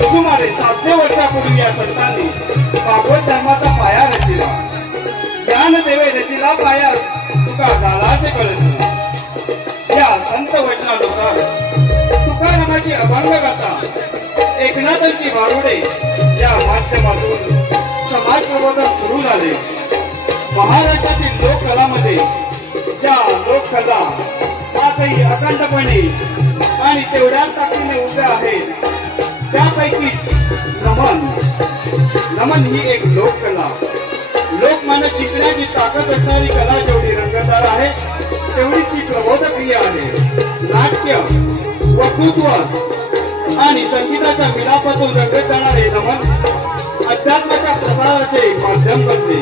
सुमारे 700 वर्षापूर्वी या संतांनी भागवत धर्माचा पाया रचिला. ज्ञानदेवे रचिला पाया तुका झाला असे कळत. या संत वचनानुसार तुकारामाची अभंग गाथा एकनाथांची भारुडे या माध्यमातून समाज प्रबोधन सुरू झाले. महाराष्ट्रातील लोककलामध्ये ज्या लोककला आजही अखंडपणे आणि तेवढ्याच ताकदीने उभ्या आहेत त्यापैकी नमन ही एक लोककला. लोकमान्य जिंकण्याची ताकद असणारी कला जेवढी रंगतदार आहे तेवढी ती प्रबोधकीय आहे. नाट्य, वक्तृत्व आणि संगीताच्या मिलापातून रंगत जाणारे नमन अध्यात्माच्या प्रसाराचे माध्यम बनते.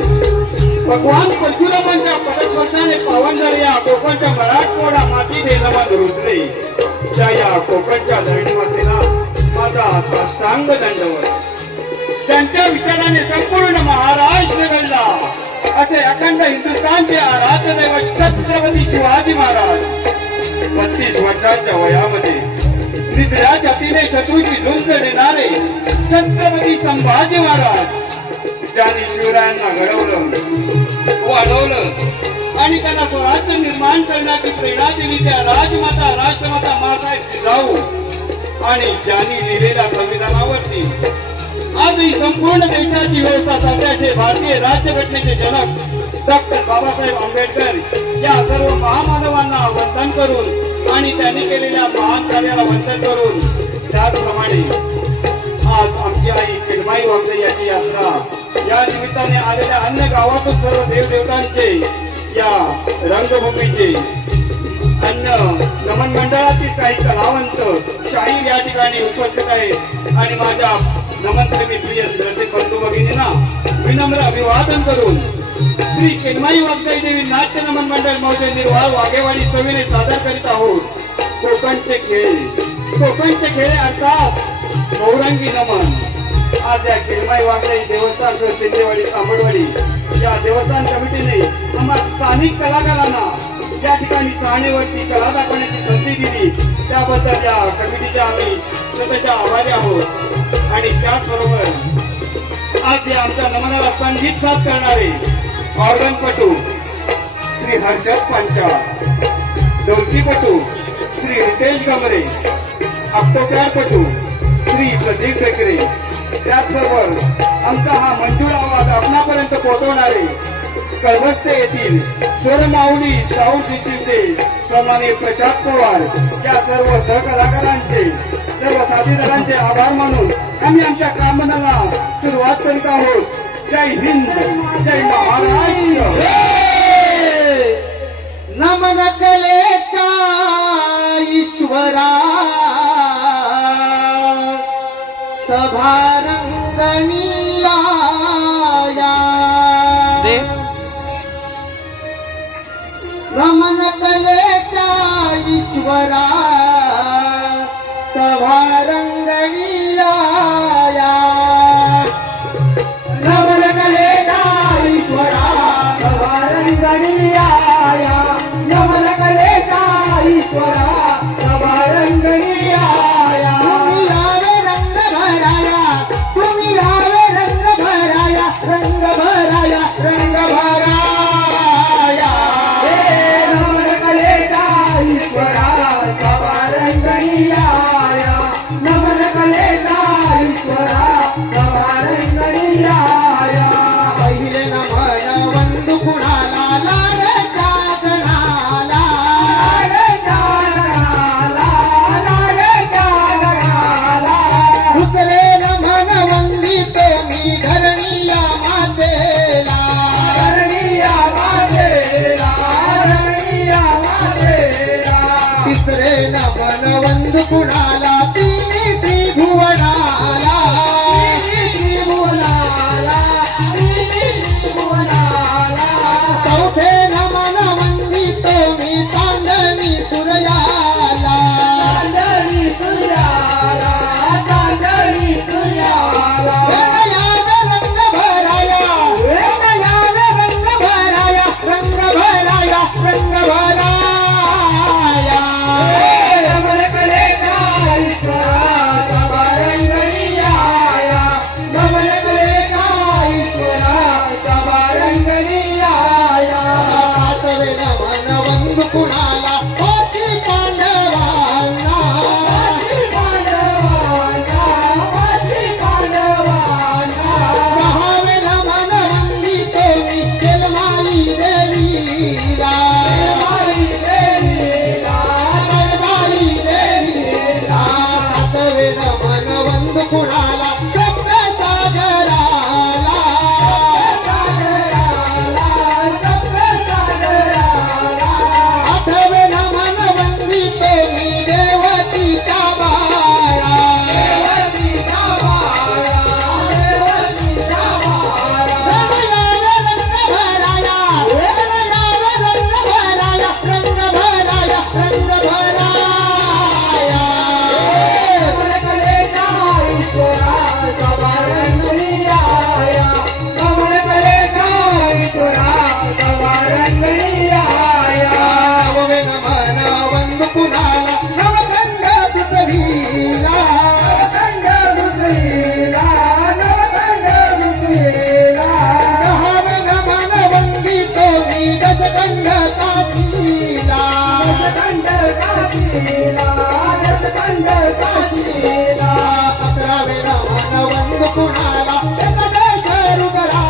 भगवान परशुरामांच्या पदस्पर्शाने पावन झालेल्या कोकणच्या मराठवाडा मातीने नमन रुजले. त्या या कोकणच्या धरणी मातेला माझा साष्टांग दंडवत. त्यांच्या विचाराने संपूर्ण महाराष्ट्र घडला असे अखंड हिंदुस्थानचे आराध्य दैवत छत्रपती शिवाजी महाराज 32 वर्षाच्या वयामध्ये निद्रा जातीने शत्रूची झुंज देणारे छत्रपती संभाजी महाराज ज्यांनी शिवरायांना घडवलं, वाढवलं आणि त्यांना स्वराज्य निर्माण करण्याची प्रेरणा दिली त्या राजमाता राष्ट्रमाता मासाहेब जिजाऊ आणि ज्यांनी लिहिलेल्या संविधानावरती आजही संपूर्ण देशाची व्यवस्था चालल्याचे भारतीय राज्यघटनेचे जनक डॉक्टर बाबासाहेब आंबेडकर या सर्व महामानवांना वंदन करून आणि त्यांनी केलेल्या महान कार्याला वंदन करून त्याचप्रमाणे आज आमची आई किडमाई वागले याची यात्रा या निमित्ताने आलेल्या अन्य गावातून सर्व देवदेवतांचे या रंगभूमीचे अन्य नमन मंडळातील काही कलावंत शाहीर या ठिकाणी उपस्थित आहेत आणि माझ्या नमनप्रेमी प्रिय रसिक बंधू भगिनींना विनम्र अभिवादन करून श्री किडमाई वागदाई देवी नाट्य नमन मंडळ महोदय निर्वाह वाघेवाडी सविने सादर करीत आहोत कोकणचे खेळ. कोकणचे खेळ अर्थात मौरंगी नमन. आज या किडमाई वागदाई देवस्थान सिंदेवाडी तांबडवाडी या देवस्थान कमिटीने आम्हा स्थानिक कलाकारांना या ठिकाणी सहाणेवरती कला दाखवण्याची संधी दिली त्याबद्दल या कमिटीचे आम्ही स्वतःच्या आभारी आहोत. आणि त्याचबरोबर आज या आमच्या नमनाला संगीत साथ करणारे ऑर्गनपटू श्री हर्षद पांचाळ, ढोलकीपटू श्री रितेश गमरे, अक्टोचारपटू श्री प्रदीप बेकरे, त्याचबरोबर आमचा हा मंजूर आवाज आपणापर्यंत पोहोचवणारे कळवस्ते येथील स्वरमाऊली साऊंड सिस्टीमचे सन्माननीय प्रशांत पवार या सर्व सहकलाकारांचे सर्व साथीदारांचे आभार मानून आम्ही आमच्या कामनाला सुरुवात करीत आहोत. जय हिंद, जय महाराष्ट्र. नमन कलेचा ईश्वरा सभारंगणी नमन कलेचा ईश्वरा सभारंगणी आया. नमन कलेचा ईश्वरा सभारंगणी आया. नमन कलेचा ईश्वरा सभारंगणी आया. तुम्ही लावे रंग भराया, तुम्ही लावे रंग भराया, रंग भराया, रंग भराया. नमन कलेचा ईश्वरा वंद कुणाला एकलेश रुद्राला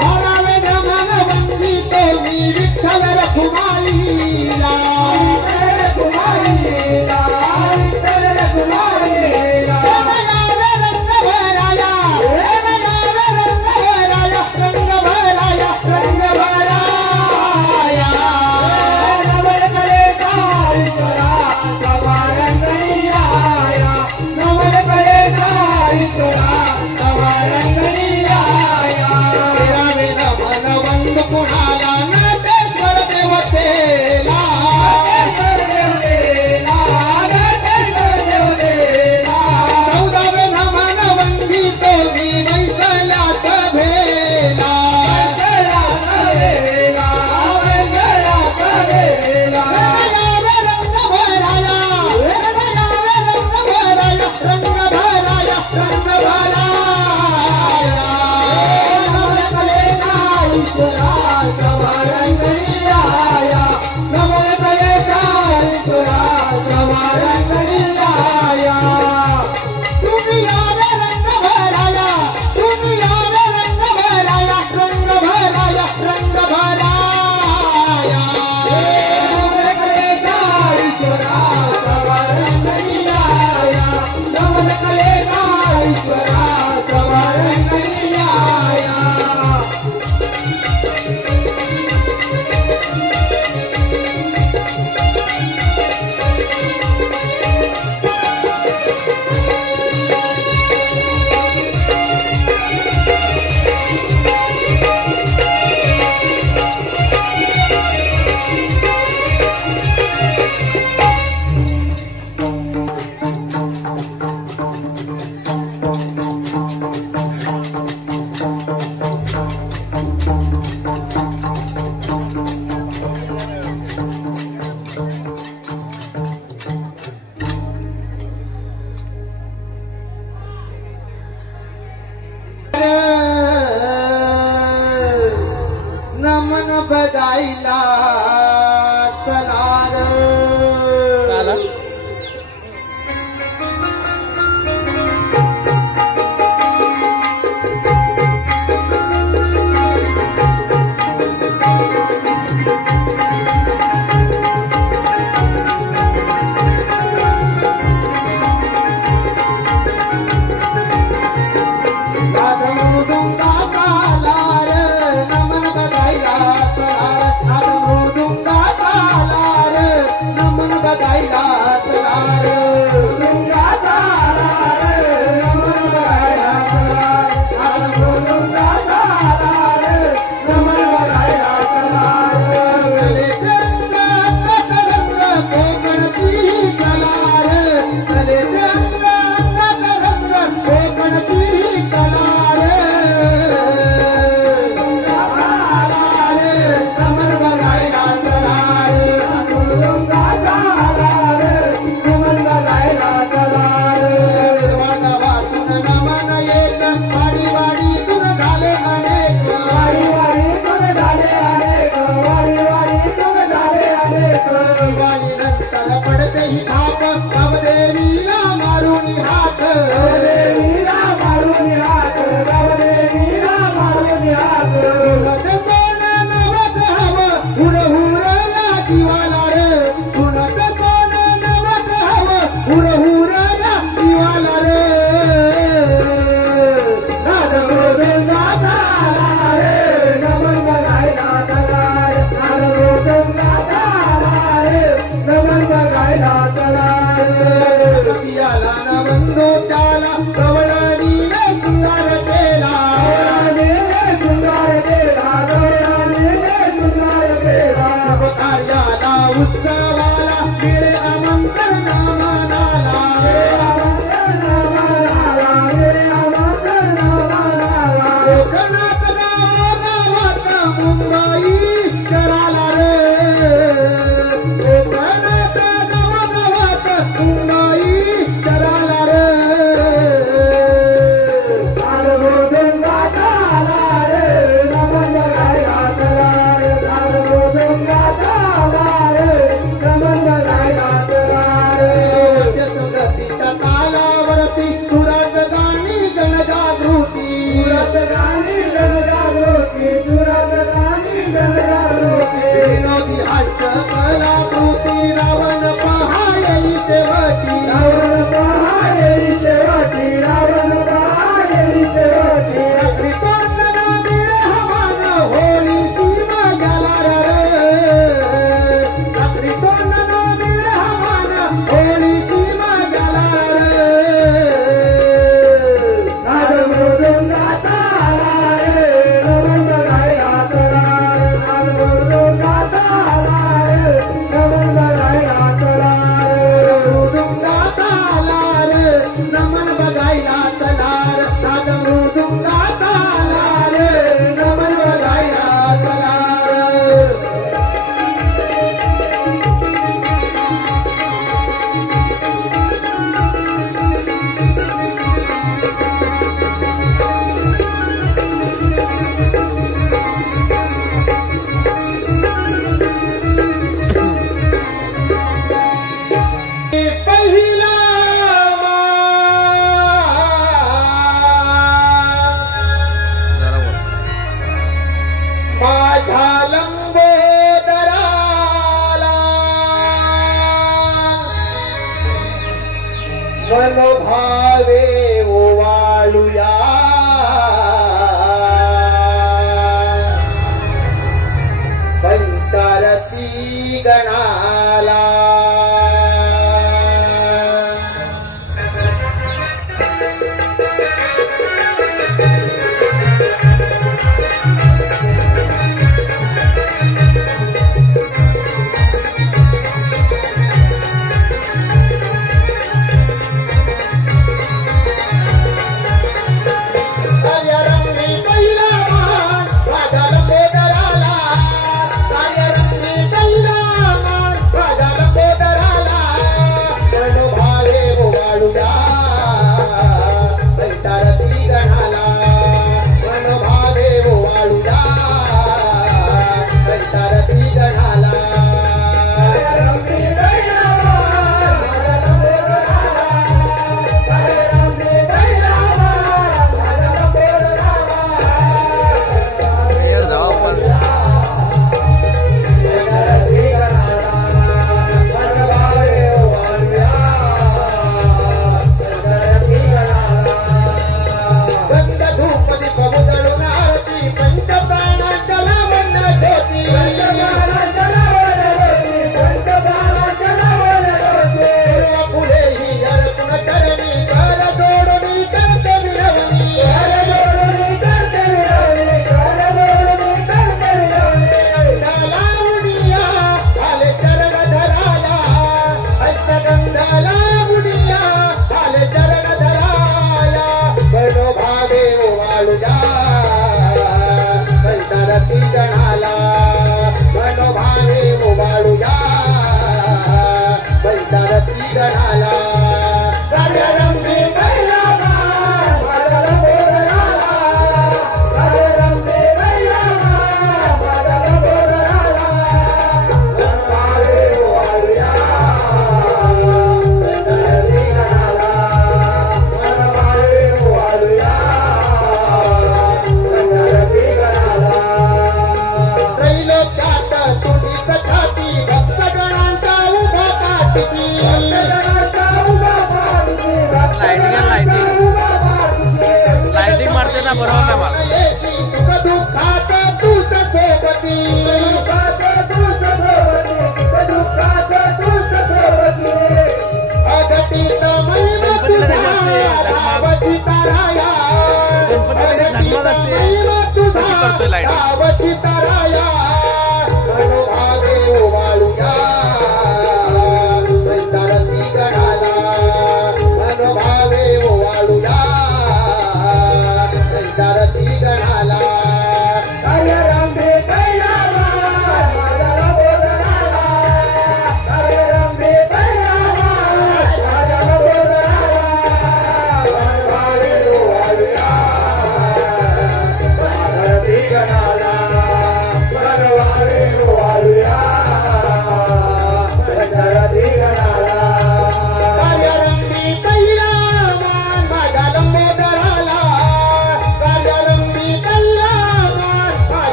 भरावे नमन वंदितो मी विठ्ठल रखुमाईला नमन बजाईला चलार नमन बघायला चला मनोभावे ओवाळूया पंचारती गणाला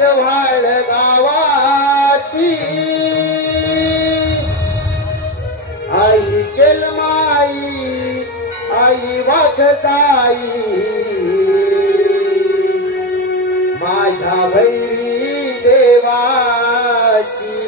शिरवाळ गावाची आई केलमाई आई वाघताई माझ्या भैरी देवाची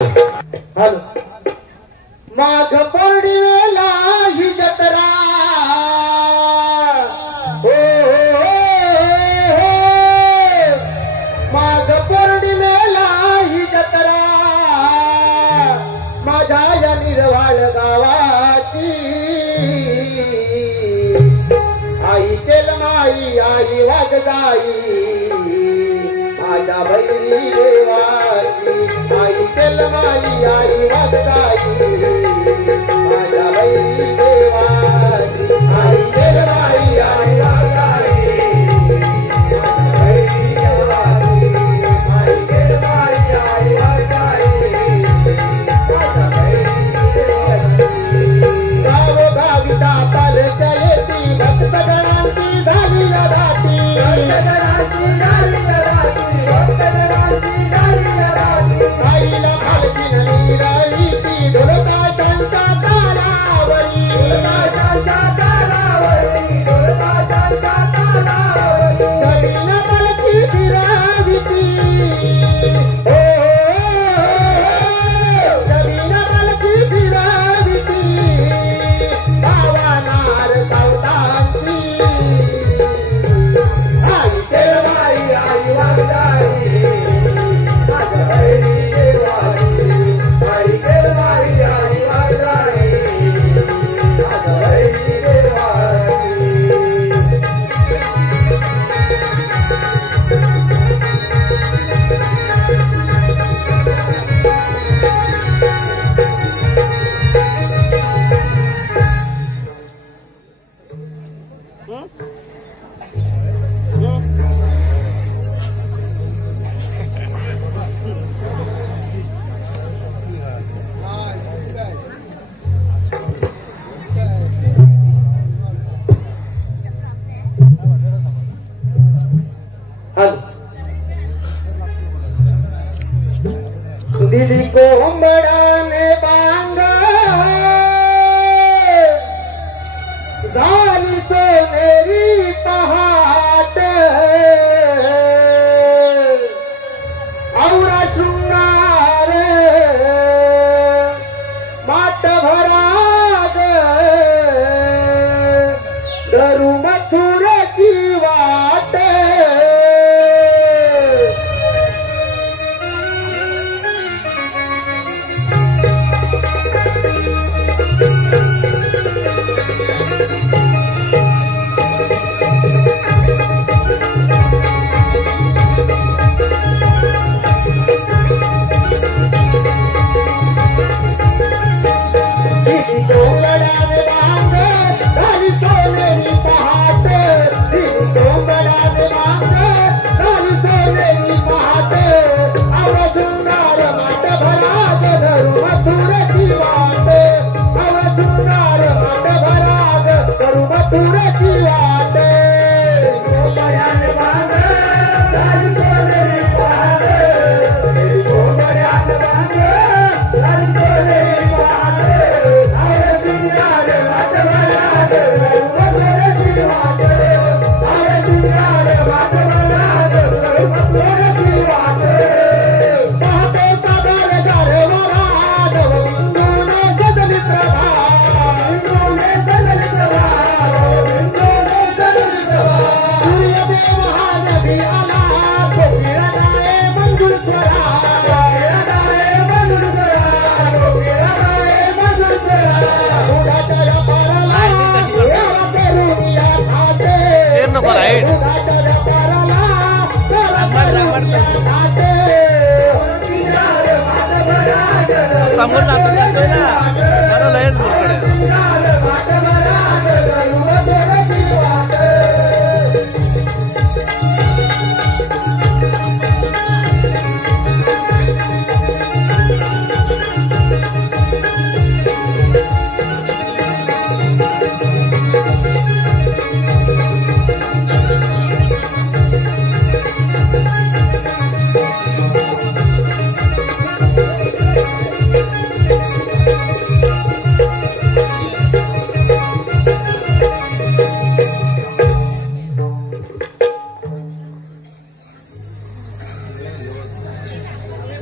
हॅलो माघ पौर्णिमेला ही जत्रा हो माघ पौर्णिमेला ही जत्रा माझ्या या निर्वाळ गावाची आई केलमाई आई वागदाई माझ्या बैरी देवाची आई केलमाई आई वागदाई माझ्या बैरी देवाची आई केलमाई आई वागदाई बैरी देवाची आई केलमाई आई वागदाई माझ्या बैरी देवाची गावोगावी दाताल चलेती भक्तगणांची झाली राती भक्तगणांची झाली आईला हलकी नली ती ढोलकाच्या तालावरी नवीन पलकी फिराविती नवीन पलकी फिराविती भावानार सावतांची आई केलमाई आई वागदाई दीदी कोंबडाने बांग झाली सोनेरी पहाट औरा शृंगार माट भराग धरू मथुराची वाट समोर जातोय ना मला लयच भूक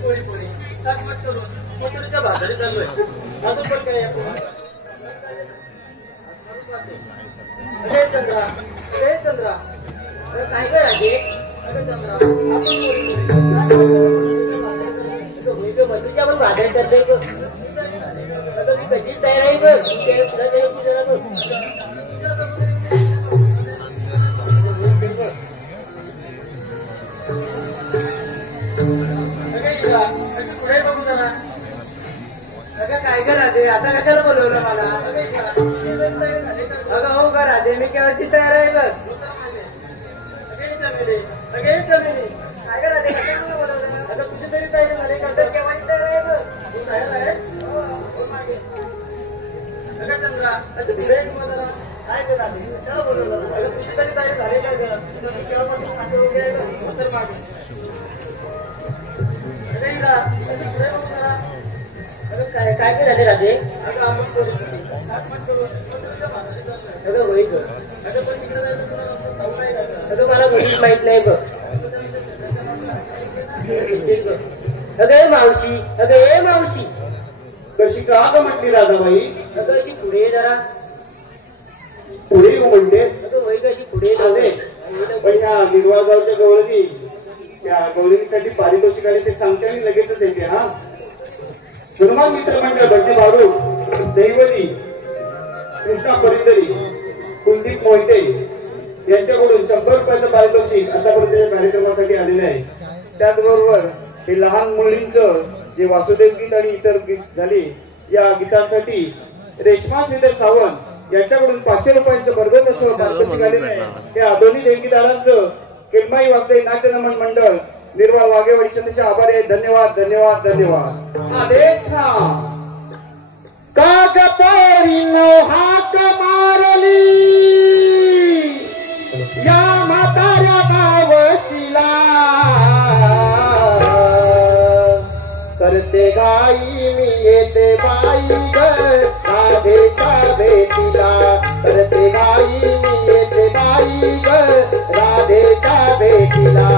पोळी पोळी पोळी मथुरेच्या बाजारी चाललोय. अजून पण काय चंद्रा चंद्रा काय काय राजे चंद्रा आपण बाजारी चाललोय मी कधीच तयार आहे पुढे बघू जरा काय का राधे आता कशाला बोलवलं मला अगं हो का राधे मी केव्हाची तयार आहे बघ काय का राधे आता तुझी तरी तयारी झाली का केव्हाची तयार आहे बघ तू तयार आहे चंद्रा असं पुढे जरा काय ते राधे कशाला बोलवलं तुझी तरी तयारी झाली काय मी केव्हापासून खाते वगैरे आहे तर मागे काय काय राधे राधे अगं आपण अगं होई ग अगं मला मुलीच माहित नाही बघ अगं मावशी अगं मावशी कशी का ग म्हटली राधाबाई? अगं अशी पुढे जरा पुढे येऊ म्हणते. अगं होई ग अशी पुढे पण ह्या निर्वाळगावच्या गवळणी त्या गौरवीसाठी पारितोषिक आले ते सांगते आणि लगेचच येते. हा हनुमान मित्र मंडळ भट्टी भारू दैवती कृष्णा परिंदरी कुलदीप मोहिते यांच्याकडून 100 रुपयाचं पारितोषिक आतापर्यंत कार्यक्रमासाठी आलेले आहे. त्याचबरोबर हे लहान मुलींचं जे वासुदेव गीत आणि इतर गीत झाले या गीतांसाठी रेश्मा श्रीधर सावंत यांच्याकडून 500 रुपयांचं भरघोस पारितोषिक आलेलं आहे. त्या दोन्ही देणगीदारांचं केलमाई वागदे नाट्य नमन मंडळ निर्वाळ वाघेवाडी शतश आभारी आहे. धन्यवाद धन्यवाद धन्यवाद. आदेश काग पोरीनो हाक मारली या म्हाताऱ्या मावशीला करते गाई मी येते बाई ग राधेच्या भेटीला करते गाई मी येते बाई ग राधेच्या भेटीला.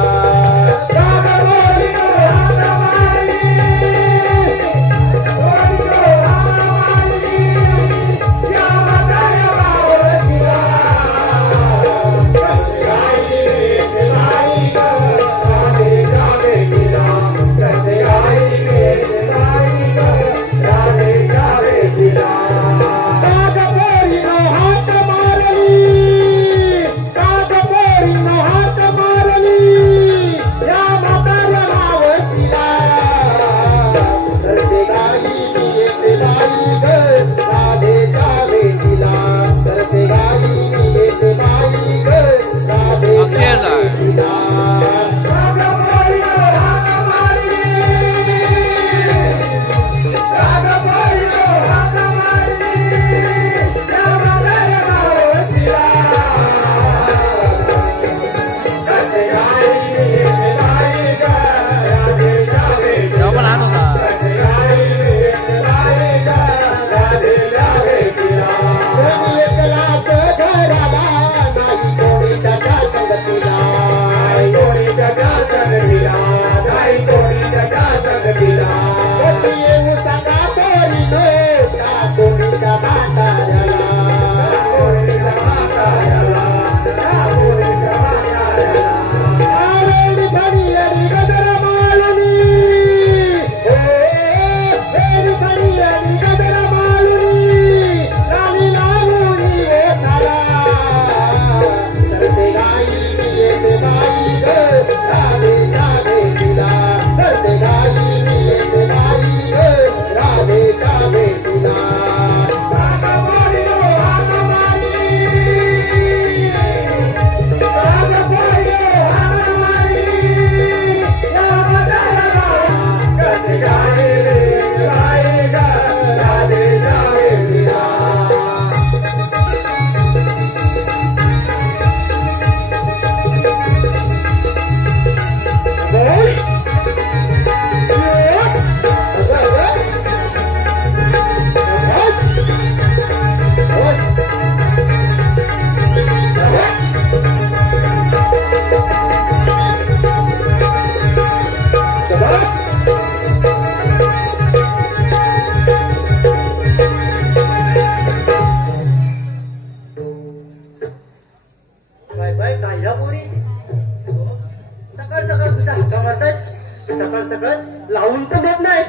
लावून पण देत नाही.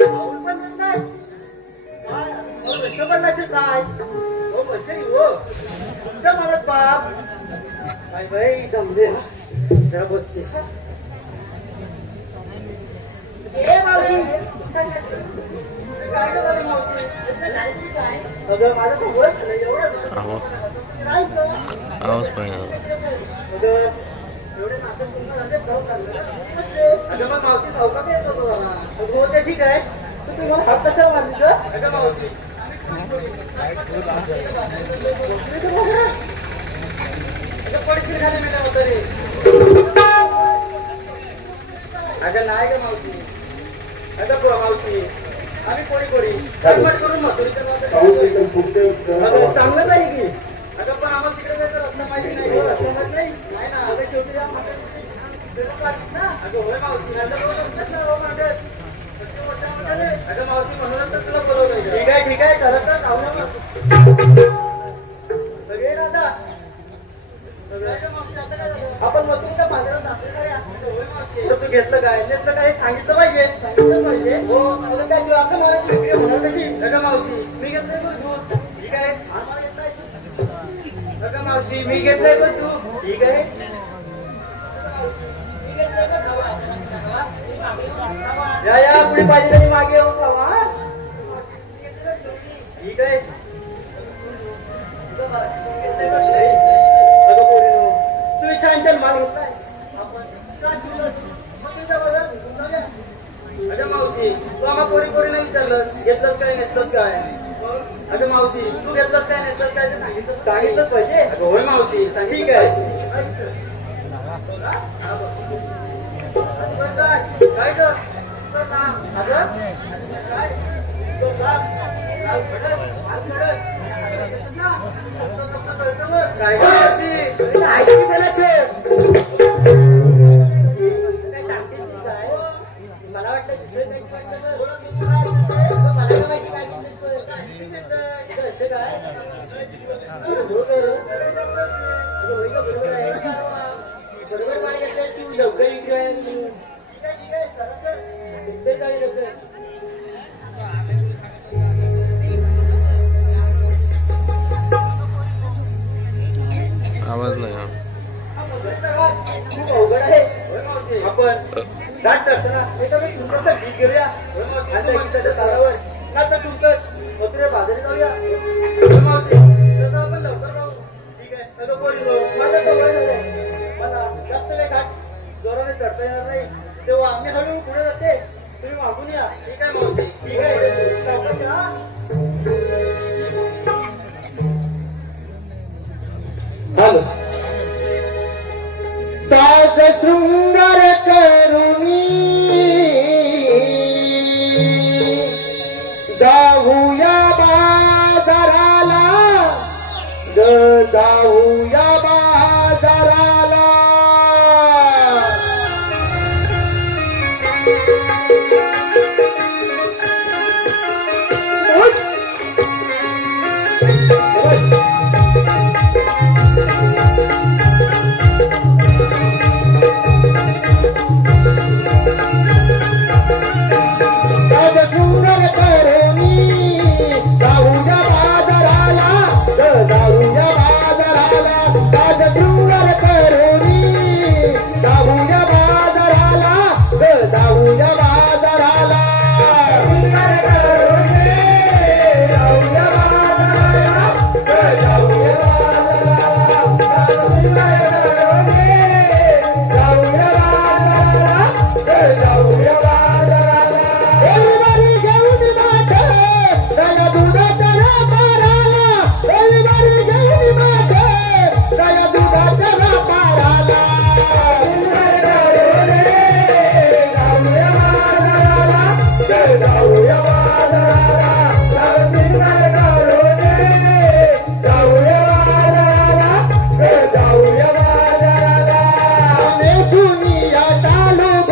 लावून पण देत नाही. काय काय हो पैसे हो तुमच्या मनात बाप काय बाई जमले जरा बसते. अगं माझं तर वय झालं एवढं आवाज पाहिजे. एवढे नातं पूर्ण झाले भाऊ चाललं. अगं मग मावशी सावकाश येत होतो जरा. हो ते ठीक आहे तू तुम्हाला हात कसा मारली ग. अगं मावशी पडशील खाली मिळाला होता रे. अगं नाही ग मावशी. अगं मावशी आम्ही कोणी करून चांगलं नाही की. अगं पण आम्हाला तिकडे जायचं रस्ता माहिती नाही. रस्ता नाही ना. अगं शेवटी ना. अगं होय मावशी अगं मावशी म्हणून तर तुला बोलवलं. ठीक आहे खरं तर सगळे राधा आपण मधून का बाजारात जातो. तू घेतलं काय नेतलं काय सांगितलं पाहिजे. हो तुला त्याशिवाय आपलं मला विक्री होणार कशी. अगं मावशी मी घेतलंय पण तू. ठीक आहे आम्हाला घेत नाही. अगं मावशी मी घेतलंय पण तू. ठीक आहे या पुढे पाहिजे तरी मागे येऊन खावा. ठीक आहे तुम्ही छान छान माल घेतलाय. अगं मावशी तू आम्हा कोणी नाही विचारलं घेतलंच काय नेतलंच काय. अगं मावशी तू घेतलंच काय नेतलंच काय ते सांगितलंच पाहिजे. अगं होय मावशी ठीक आहे. काय ग काय मला वाटलं दुसरं मला माहिती काय कसं काय बरोबर मला घेतलंस की लवकर विक्री आहे. आवाज नाही. खूप अवघड आहे. आपण दाट करताना तुमचा गीत घेऊया आता गीताच्या तारावर ना तर तुमचं मथुरे बाजारी जाऊया. तसं आपण लवकर जाऊ. ठीक आहे माझं सवय झालंय. मला जास्त वेळ घाट जोराने चढता येणार नाही तेव्हा आम्ही हळूहळू पुढे जाते. तुम्ही मागून या. ठीक आहे मावशी. ठीक आहे लवकर या. हॅलो साज शृंगार करुणी जाऊया बाजाराला जाऊया बाजाराला.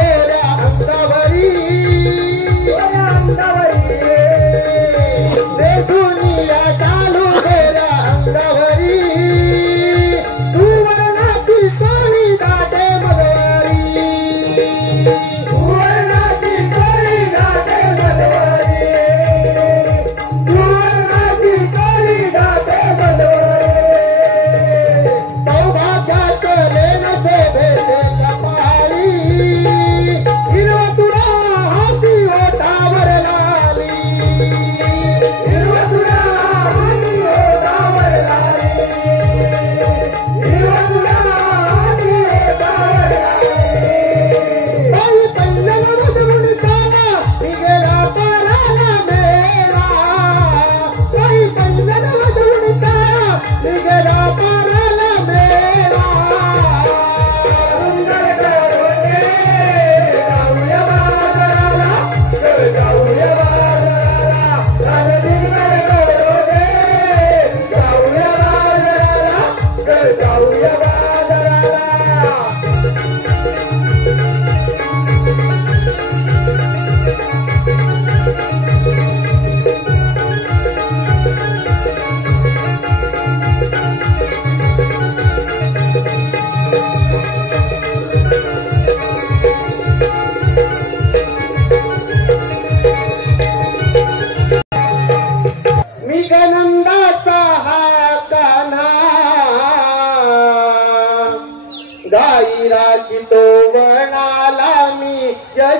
अंगावरी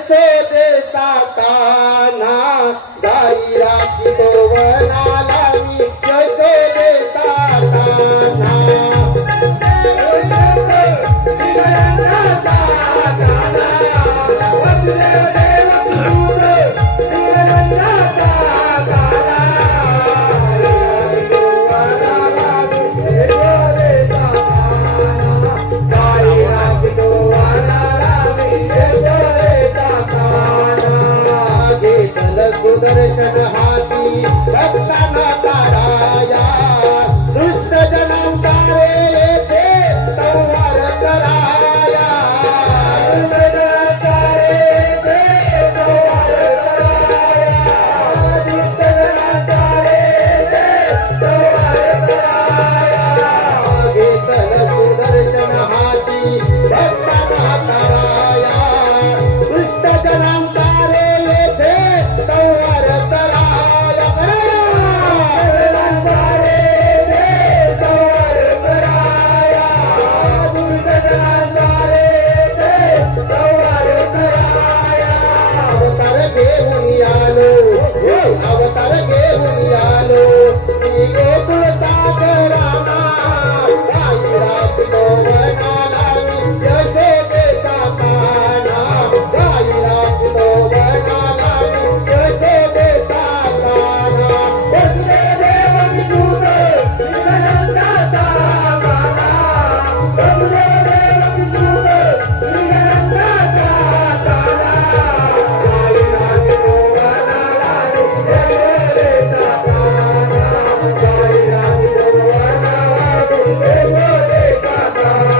यशोदेचा काना गाई राखितो वनाला मी यशोदेचा काना सुदर्शन हाती भक्तांना ताराया दुष्ट जनांकारे येथे तलवार कराया दुष्ट जनांकारे घेतल सुदर्शन हाती भक्तांना ताराया दुष्ट जनांकारे येथे तलवार कराया दुष्ट जनांकारे अवतार घेऊन आलो मी गोकुळ सागराला गाई राखितो वनाला मी यशोदेचा काना गाई राखितो वनाला मी यशोदेचा काना वसुदेव विष्णुदेव निगनंदाचा काना वसुदेव विष्णुदेव निगनंदाचा काना गाई राखितो वनाला यशोदेचा काना गाई राखितो वनाला यशोदेचा काना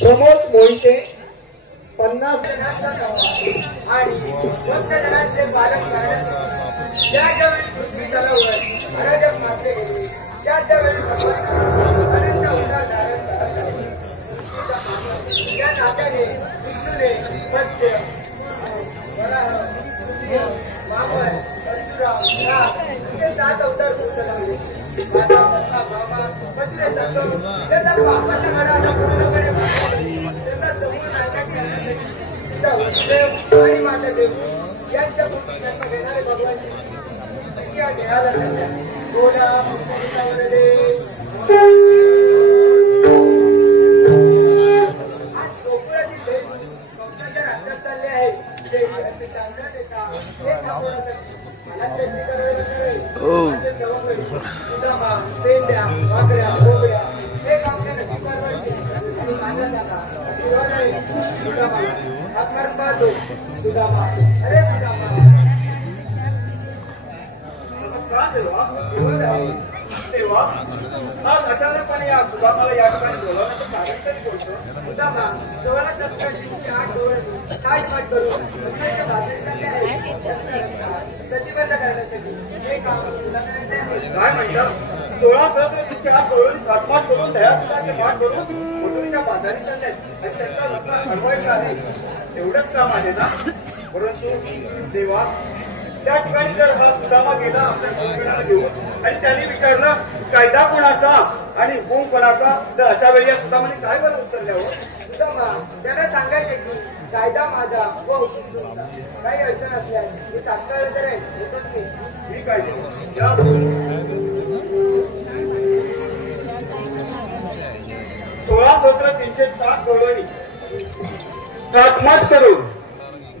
प्रमोद मोहिते 50 आणि भक्त जनांचे पालन करण्यासाठी ज्या ज्यावेळी पृथ्वी तलावर अराजक मारले गेले त्या त्यावेळी भगवान अनंत उद्धार धारण करत या नात्याने विष्णूने मत्स्य वराह सिंह वामन परशुराम नाग असे 7 अवतार घेऊन लागले माझा सत्ता बाबा मथुरे जातो त्याचा पापाच्या घराला पूर्णपणे त्याचा समूह नायकाची करण्यासाठी सीता वसुदेव आणि माता देवी यांच्या मूर्ती जन्म घेणारे भगवानची अशी या देहाला सध्या गोडा वरदे आज गोकुळातील देवी भक्तांच्या राज्यात चालले आहे देवी असे चांगलं देता हे थांबवण्यासाठी मला चेष्टा करावी लागेल माझे सवंगडी सुदामा पेंड्या वाकड्या बोबड्या हे काम करण्याची परवानगी आणि माझा त्याला आशीर्वाद आहे सुदामा आत्मार पाहतो सुदामा अरे सुदामा नमस्कार देवा आशीर्वाद आहे देवा आज अचानकपणे या सुदामाला या ठिकाणी बोलावण्याचं कारण तरी बोलतो सुदामा 16 सप्टेंबरची 8 डोळे ताटपाट करून भक्तांच्या भाकरीला प्रतिबंध करण्यासाठी हे काम तुला करायचे आहे काय म्हणतात 16 फेब्रुवारीच्या आत डोळून काटमाट करून दह्याचे माठ करून मथुरेच्या बाजारी चालले आणि त्यांचा रस्ता अडवायचा आहे एवढंच काम आहे ना परंतु देवा त्या ठिकाणी जर हा सुदामा गेला आपल्या संस्करणाला घेऊन आणि त्यांनी विचारलं कायदा कोणाचा आणि हुकूम कोणाचा तर अशा वेळी या सुदामाने काय बरं उत्तर द्यावं सुदामा त्यांना सांगायचे की कायदा माझा व हुकूम तुमचा काही अडचण असल्यास मी तात्काळ करेन येतोच मी ठीक आहे या 16 सत्र 307 डोळणी काटमाट करून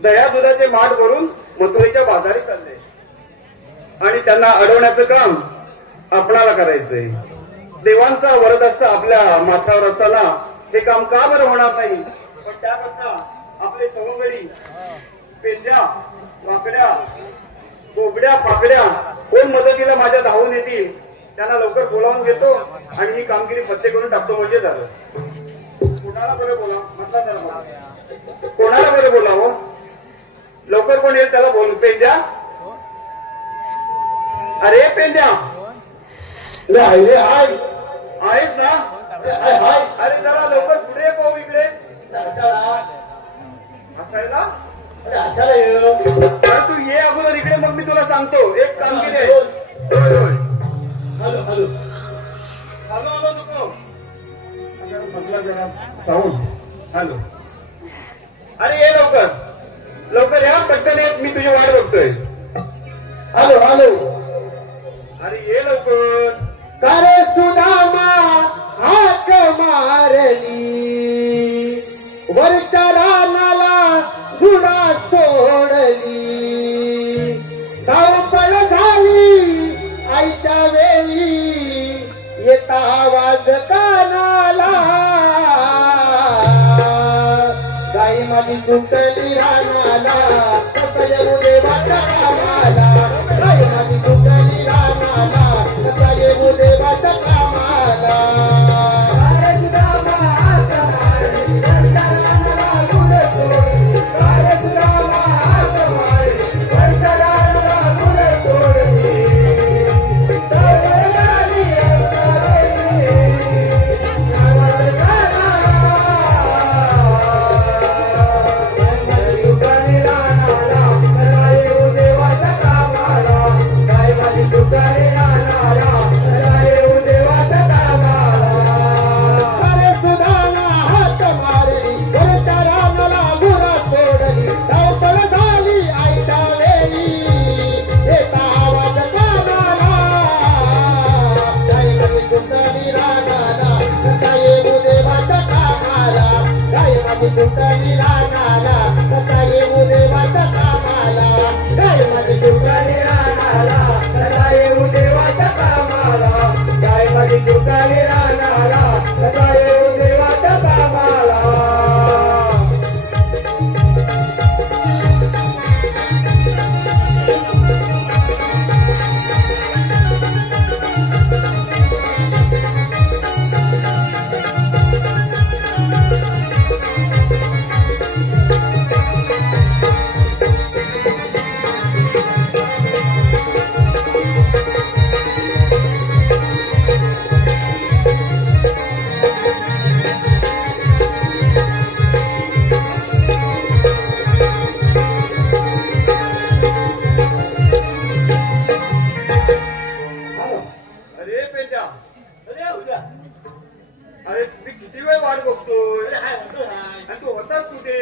दह्या दुधाचे माठ भरून मथुरेच्या बाजारी चालले आणि त्यांना अडवण्याचं काम आपणाला करायचंय देवांचा वरदहस्त आपल्या माथ्यावर असताना हे काम का बरं होणार नाही पण त्याकरता आपले सवंगडी पेंद्या वाकड्या बोबड्या पाकड्या कोण मदतीला माझ्या धावून येतील त्यांना लवकर बोलावून घेतो आणि ही कामगिरी फत्ते करून टाकतो म्हणजे झालं कोणाला बरं बोला म्हटला त्याला बोला कोणाला बरं बोलावं लवकर कोण येईल त्याला बोल पेंद्या अरे पेंद्या आहेस ना अरे जरा लवकर पुढे ये पाहू इकडे हसायला अरे तू ये अगोदर इकडे मग मी तुला सांगतो एक कामगिरी आहे हॅलो नको म्हटलं जरा साऊंड हॅलो अरे ये लवकर लवकर या पटकन येत मी तुझी वाट बघतोय हॅलो अरे ये लवकर कारे सुदामा हाक मारली वरच्या रानाला गुडा सोडली धावपळ झाली आईच्या वेळी येता आवाज कानाला गाई माझी तुटली रानाला कसल्या देवाच्या कामाला गाई माझी तुटली रानाला कसल्या देवाच्या कामाला तुटली रानाला कसा येऊ देवाच्या कामाला गाय माझी तुटली रानाला कसा येऊ देवाच्या कामाला गाय माझी तुटली रानाला कसा येऊ देवाच्या कामाला अरे मी किती वेळ वाट बघतोय आणि तू होताच कुठे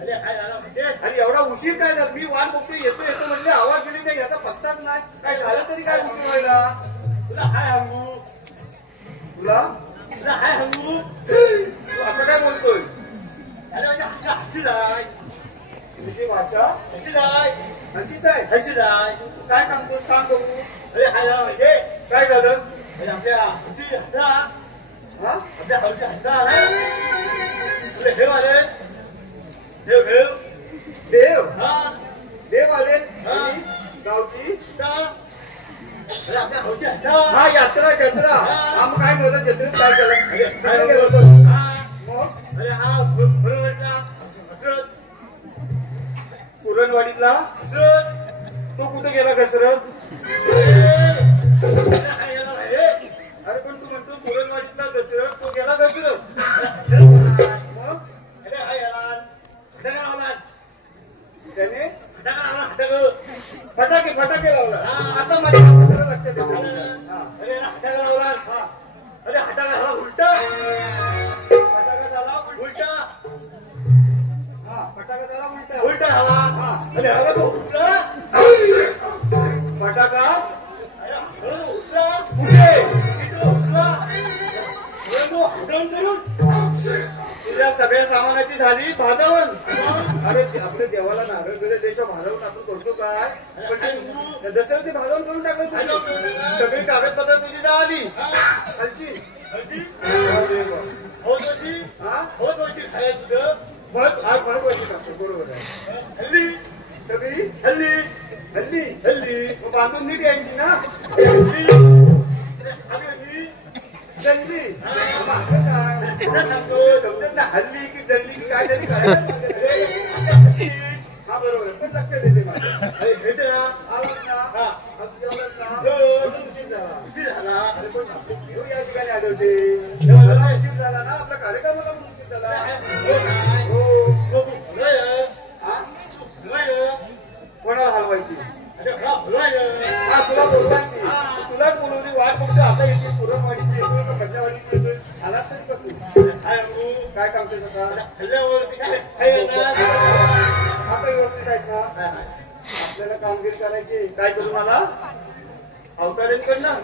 अरे एवढा उशीर काय झाला मी वाट बघतोय येतो म्हणजे आवाज गेली नाही याचा पत्ताच नाही काय झालं तरी काय उशीर व्हायला तुला तू असं काय बोलतोय तुझी भाषा हसीच आहे काय सांगतो सांग बघू काय झालं आपल्या हौशी हसणार देव आले देव आले गावची आपल्या हौशी हा यात्रा हा मग काय बोलत जत्रेत काय केलं मग अरे हा पुरणवाडीतला हसरत पुरणवाडीतला हसरत तू कुठे गेला कसरत अरे पण तू म्हणतो पुरणवाडीतला दसरथ तो गेला दसरथ मग त्याने फटाके लावला आता माझ्या लक्षात येत अरे हटाका झाला उलटा फटाका झाला उलटा फटाका झाला उलटा झाला अरे हवा तो उलटा फटाका उलटा कुठे तुझ्या सगळ्या सामानाची झाली भाजावण अरे आपल्या देवाला नारळ गेले देशा भाजावून आपण करतो काय पण दसऱ्याची भाजावून करून टाकलं सगळी कागदपत्र तुझी झाली खालची महत्वाची टाकतो बरोबर आहे हल्ली सगळी हल्ली बांधून नीट यायची ना जंगली समजत ना हल्ली की जल्ली की काय तरी करायला हा बरोबर पण लक्ष देते माझं येते ना आवाज ना जेवलास ना उशीर झाला अरे पण घेऊ या ठिकाणी आले होते मला उशीर झाला ना आपला कार्यक्रमाला पण उशीर झाला कोणाला हलवायची तुला बोलवायची तुलाच बोलवली वाट बघतो आता येते पुरणवाडीची येतोय का कल्यावाडीची येतोय आलाच तरी का तू काय सांगतोय आता व्यवस्थित आहे का आपल्याला कामगिरी करायची काय करू मला अवताड्यांकडनं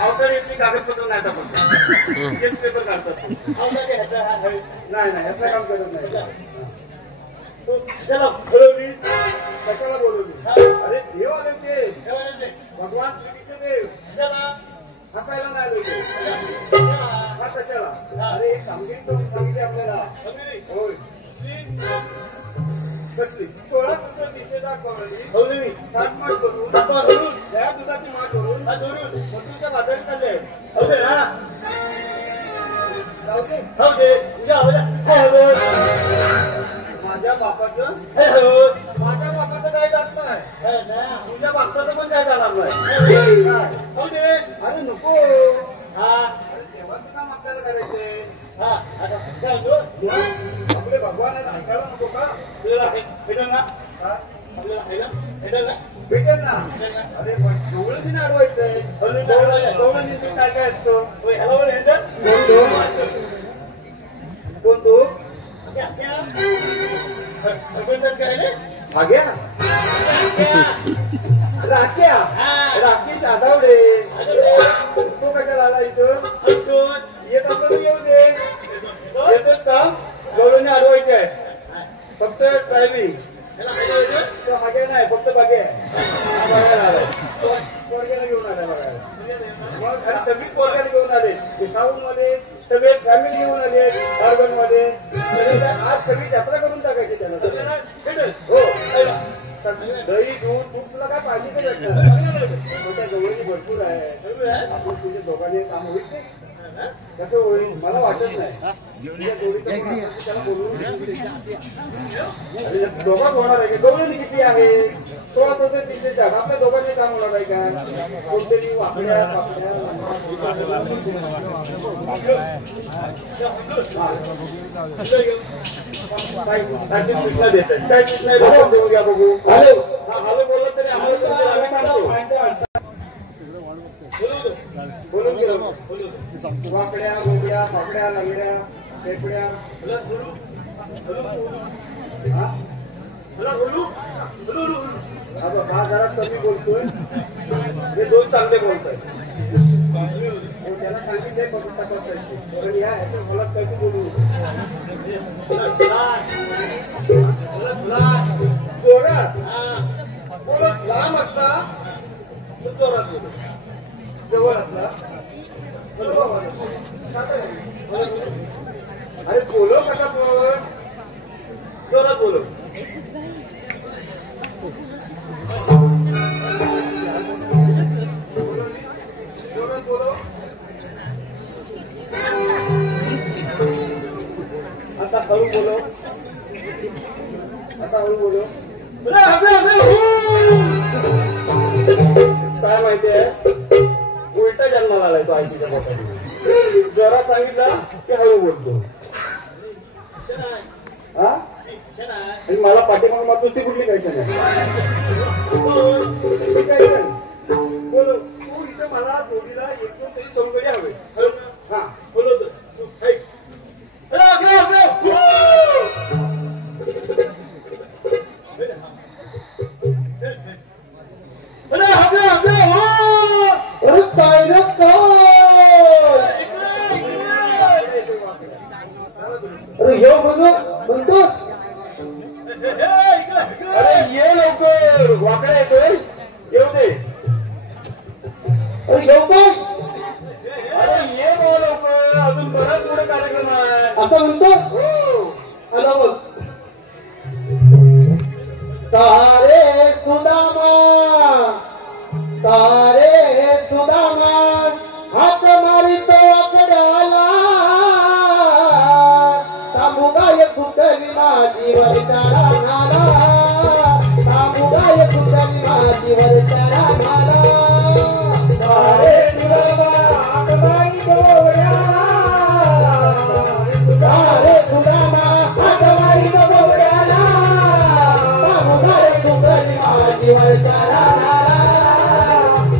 अवताड्यातली कागदपत्र नाही आपण तेच पेपर काढतात नाही ह्यातलं काम करत नाही कशाला बोलवली अरे देव आले ते भगवान श्रीकृष्ण देव हसायला नाही आले का कशाला अरे एक कामगिरी सांगितली आपल्याला होय कसली 16 दुसरं 310 कवळी ताट माठ करून त्या दुधाची माठ करून मधुरच्या बाजारी चालले होते ना जाऊ दे तुझ्या माझ्या बापाचं काय जात नाही तुझ्या बापाचं पण काय जाणार नाही अरे नको अरे देवाचं काम आपल्याला करायचंय आपले भगवान आहेत ऐकायला नको का भेटेल ना अरे गवळं दिन अडवायचंय गवळं दिन काय काय असतं कोण तो भाग्या राकेश आदावडे तो कशाला आला इथं येत असं येऊ दे येतोच का गवळणी अडवायचे आहे फक्त ड्रायव्हिंग भाग्या नाही फक्त भाग्या बघायला आलाय पोरग्याला घेऊन आलाय बघायला मग अरे सगळीच पोरग्याला घेऊन आले साऊंड मध्ये सगळे फॅमिली घेऊन आले अर्बन मध्ये आज सगळी यात्रा करून टाकायची त्याला हो दही दूध तूप तुला काय पाहिजे ते भेटणार त्या गवळणी भरपूर आहे आपण तुझ्या दोघांनी काम होईल ते कसं होईल मला वाटत नाही त्याला बोलून दोघात होणार आहे का गवळणी किती आहे 16 ते 300 आपल्या दोघांनी काम होणार आहे का कोणतरी वाकड्या काय सूचना देतात काय सूचना देऊन घ्या बघू हॅलो हॅलो बोलला तरी बोलून गेलो वाकड्या मोकड्या पाकड्या लंगड्या टेकड्या बाजारात कमी बोलतोय हे दोन चांगले बोलतोय त्याला सांगितलंय तपासायची पण या ह्याच्या मुलात कमी बोलू जोरात बोलत लांब असला तर जोरात बोलू जवळ असला अरे बोलो कसा बोल जोरात बोलो जोरात बोलो आता हळू बोलो काय माहितीये उलटा जन्माला आलाय तो आयसीच्या पोटात जोरात सांगितलं की हळू बोलतो हा आणि मला पाठीमागून मात्र ती कुठली काही नाही बोल तू इथं मला जोडीला एकूण तरी सौकर्य हवे हा बोलवतो अरे येऊ म्हणतोस अरे ये लवकर वाकडा येतोय येऊ दे अरे येऊ का अरे ये भाऊ लवकर अजून बराच पुढे कार्यक्रम आहे असं म्हणतोस हो आला बघ तारे सुदामा हात मारितो वाकड्याला कुठली माझी वरचारा नाला तामुगाय कुठली माझी वरचारा नाला अरे तुला आठवाई डोळ्या अरे तुला आठवाई डोळ्याला तामुगाय कुठली माझी वरचारा नाला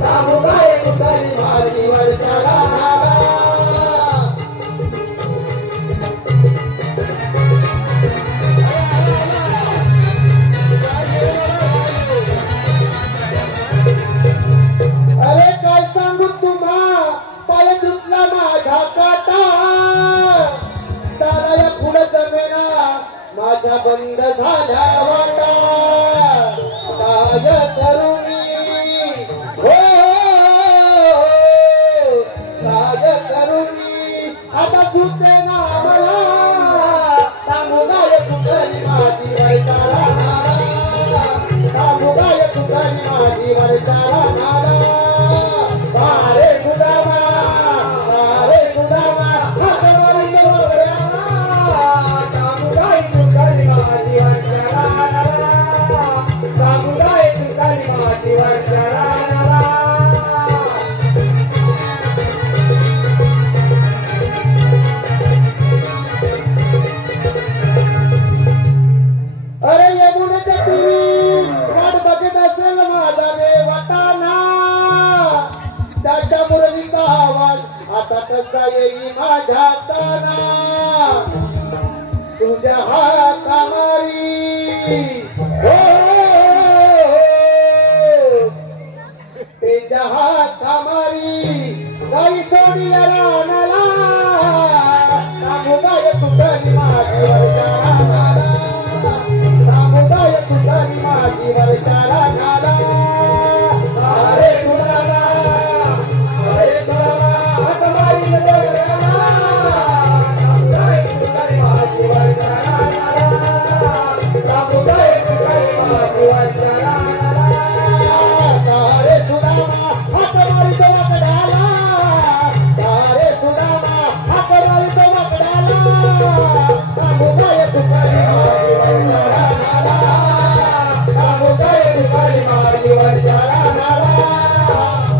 तामुगाय कुठली माझी वरचारा नाला अरे काय सांगू तुम्हा पाय दुखला माझा काटा ताराया पुढे जमेना माझा बंद झाला वाटा काय करू मी हो काय करू मी आता सुटे ना मला तामुगाय तुझी माझी वरचारा नाला तामुगाय तुझी माझी वरचारा नाला अरे गुदामा हातवारी डोळ्या तामुगाय तुझी माझी वरचारा नाला तामुगाय तुझी माझी वरचारा नाला अरे यमुनेच्या तीरी वाट बघत असेल माझा देवताना त्याच्या मुरलीचा आवाज आता कसा येई माझ्या काना तुझ्या हातामारी हो त्याच्या हातामारी गाई सोडीला रानाला तामुगाय तुझी माझी वरचारा नाला तामुगाय तुझी माझी वरचारा नाला अरे तुला हातमारी डोळ्याला तामुगाय तुझी माझी वरचारा नाला तामुगाय तुझी माझी वरचारा नाला अरे तुला हातमारी डोळ्याला अरे तुला हातमारी डोळ्याला तामुगाय तुझी माझी वरचारा नाला तामुगाय तुझी माझी वरचारा नाला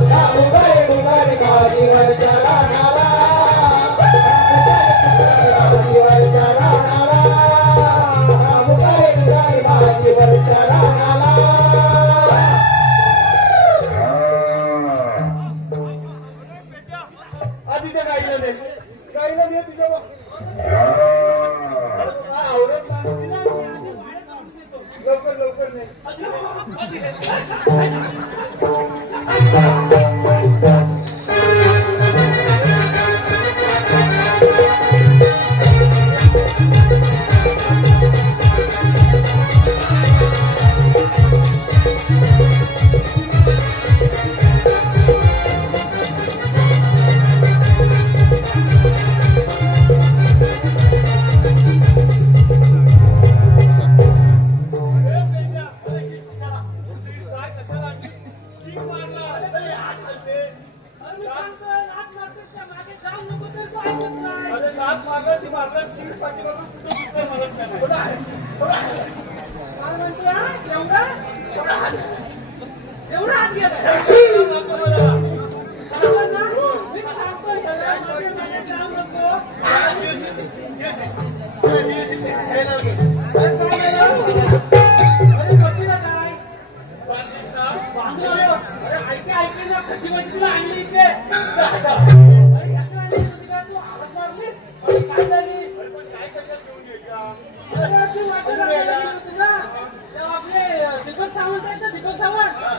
तामुगाय तुझी माझी वरचारा नाला माझी वरचारा नाला तामुगाय तुझी माझी वरचारा नाला आधी त्या गाईला दे तुझ्या आवडत लवकर लवकर नाही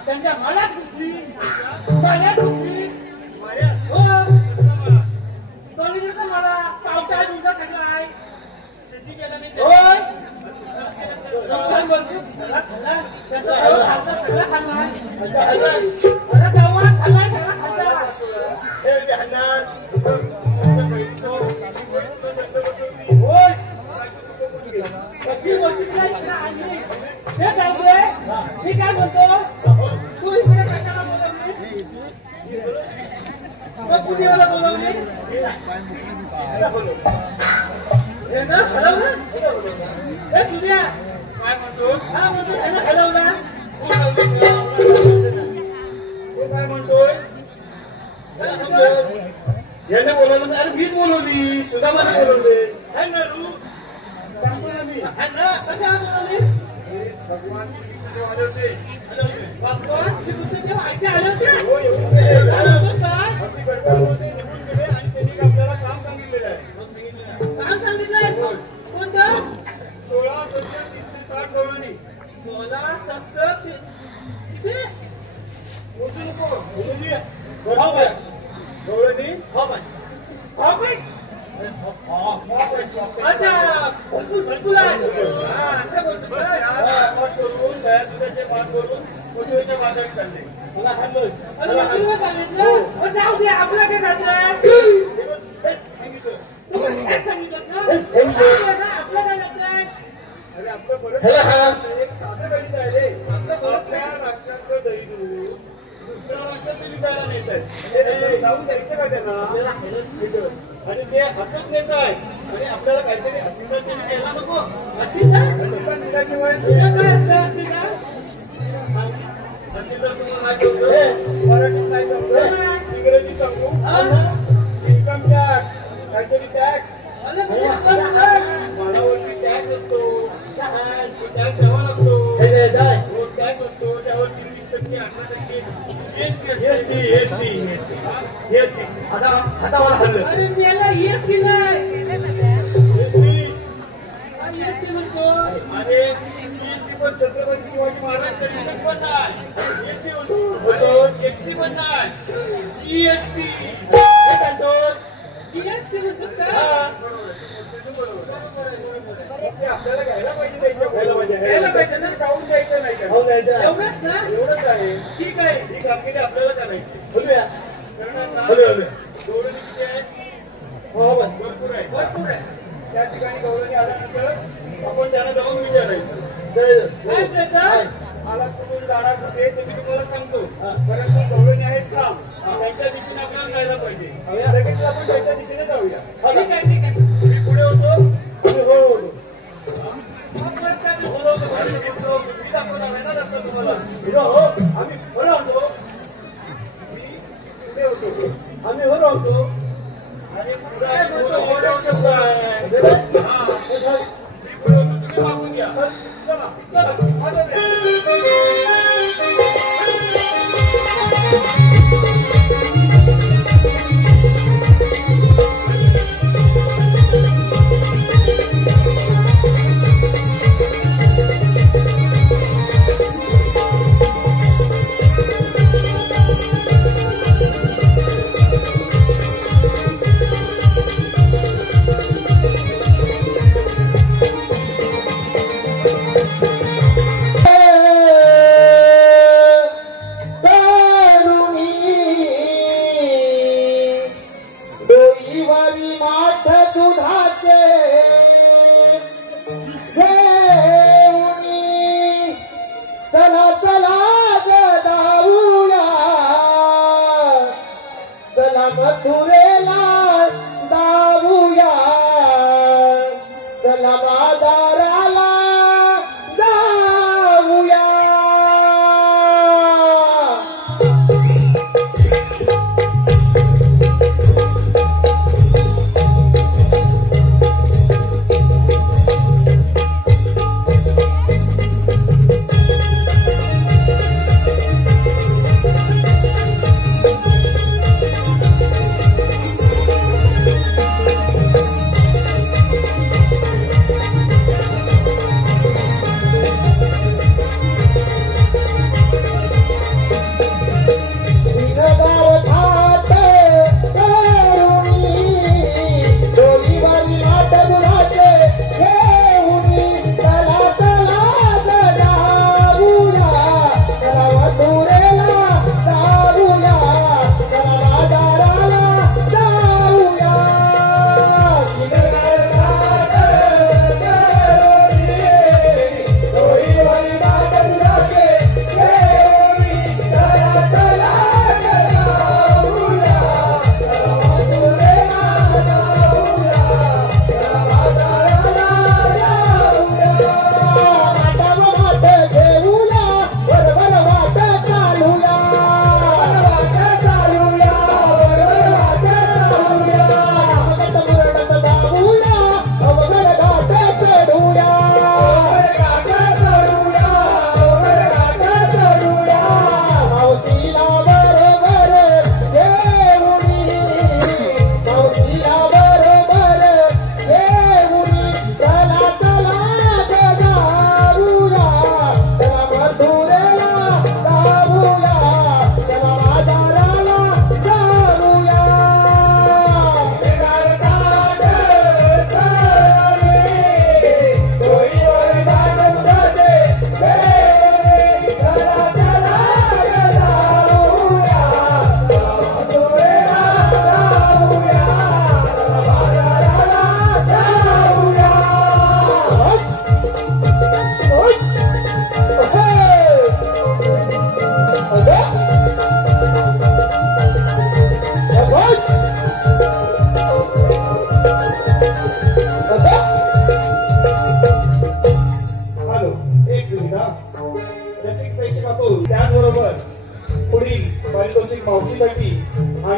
त्यांच्या मला घुसली पाण्यात घुसली मला पावटा बिवटा सगळा शेती केला मी सगळा खाल्ला सगळा मी काय म्हणतो तू इकडे कशाला बोलवली कुणी मला बोलवली हरवलं हा म्हणतो त्यानं हलवला. तो काय म्हणतोय याने बोलवलं अरे मीच बोलवली सुदामाने बोलवले आहे ना तू सांगतो ना मी आहे ना कशाला बोलवलीस? भगवान श्रीकृष्ण देव आले होते भगवान श्रीकृष्णदेव इथे आले होते. हो येऊन गेले आले होते का? अगदी गडबड होते निघून गेले आणि त्यांनी आपल्याला काम सांगितलेलं आहे काम सांगितलंय. कोणतं? 16,360 गवळणी 16 किती? मोजू नको गवळणी गवळणी अच्छा भरपूर आहे. हा अच्छा बोलतो सर. करून तयार दुधाचे मान करून मोठ्याच्या बाजारात चालले मला हल्लं तुम्ही सांगितलं जाऊ दे आपलं काय झालं सांगितलं ना आपलं काय झालं. अरे आपलं बरं एक साधं गणित आहे रे आपल्या राष्ट्रातलं दही दूध दुसऱ्या राष्ट्रात ते विकायला नेत आहेत जाऊन द्यायचं का त्यांना आणि ते असंच नेत आहे आणि आपल्याला काहीतरी असिंदा त्यांनी द्यायला नको असिंदा दिल्याशिवाय काय असतं असिंदा? असिंदा तुम्हाला नाही समजत मराठीत नाही समजत इंग्रजीत सांगू इन्कम टॅक्स काहीतरी टॅक्स मालावरती टॅक्स असतो टॅक्स द्यावा लागतो टॅक्स असतो त्यावर 30%, 18% जीएसटी आता हातावर हल्लं अरे मेला EST नाही. EST म्हणतो. अरे जीएसटी पण छत्रपती शिवाजी महाराज टर्मिनल पण नाही एसटी म्हणतो एसटी पण नाही जीएसटी म्हणतो GST म्हणतोस का? आपल्याला घ्यायला पाहिजे घ्यायला पाहिजे ना. जाऊन द्यायचं नाही का एवढंच ना. एवढंच आहे ठीक आहे. ही कामगिरी आपल्याला करायची करणार ना गवळणी किती आहेत भरपूर आहे भरपूर आहे. त्या ठिकाणी गवळणी आल्यानंतर आपण त्यांना जाऊन विचारायचं काय करायचं? आला कुठून जाणार कुठे ते मी तुम्हाला सांगतो परंतु गवळणी आहेत का त्यांच्या दिशेने आपल्याला जायला पाहिजे लगेच आपण त्यांच्या दिशेने जाऊया ठीक आहे ठीक आहे. मी पुढे होतो मी हो होतो मग परत काय? मी दाखवणार आहे ना रस्ता तुम्हाला हो आम्ही बरं होतो मी पुढे होतो आम्ही हो होतो आणि पुढे शब्द आहे मी पुढे होतो तुम्ही मागून घ्या चला माझं घ्या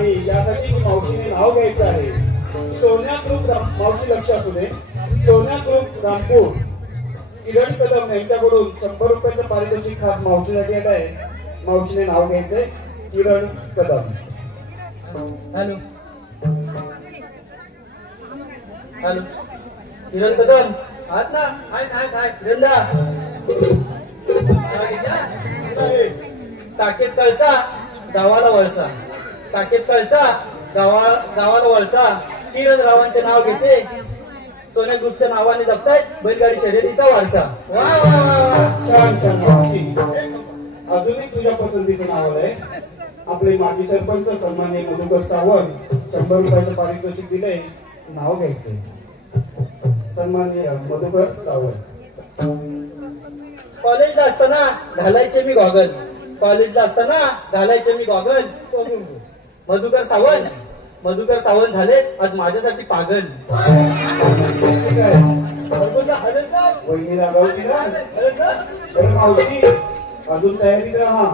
आणि यासाठी मावशीने नाव घ्यायचं आहे. सोन्या ग्रुप मावशी लक्ष असू दे. सोन्या ग्रुप रामपूर किरण कदम यांच्याकडून 100 रुपयाचं पारितोषिक खास मावशीसाठी येत आहे. मावशीने नाव घ्यायचंय किरण कदम. हॅलो हॅलो किरण कदम आहात ना? किरणदा टाकेत कळचा गावाला वळसा. टाकेत कळचा गावाला वळसा. किरण रावांचे नाव घेते. सोन्या ग्रुपच्या नावाने जपतायत बैलगाडी शर्यतीचा वारसा. वा वा वा छान छान मावशी. अजून एक तुझ्या पसंतीचं नाव आलंय. आपले माजी सरपंच सन्माननीय मधुकर सावंत 100 रुपयाचं पारितोषिक दिलंय. नाव घ्यायचंय सन्माननीय मधुकर सावंत. कॉलेजला असताना घालायचे मी गॉगल. कॉलेजला असताना घालायचे मी गॉगल. मधुकर सावंत झाले आज माझ्यासाठी पागल. वहिनी रागावती ना? तर मावशी अजून तयारीत राहा.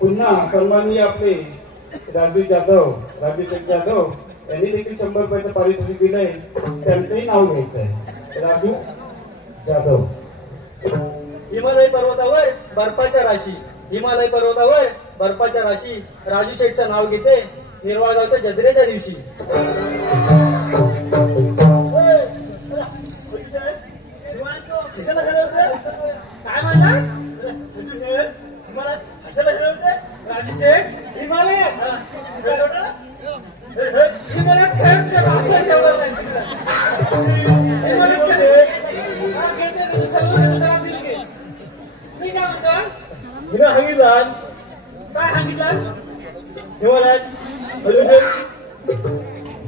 पुन्हा सन्माननीय आपले राजू शेठ जाधव यांनी देखील 100 रुपयाचं पारितोषिक दिलंय. त्यांचंही नाव घ्यायचं आहे राजू जाधव. हिमालय पर्वतावर बर्फाच्या राशी राजू शेठचं नाव घेते निर्वाळगावच्या जत्रेच्या दिवशी. काय म्हणलास? राजू शेठ हिमालयात काय सांगितलं?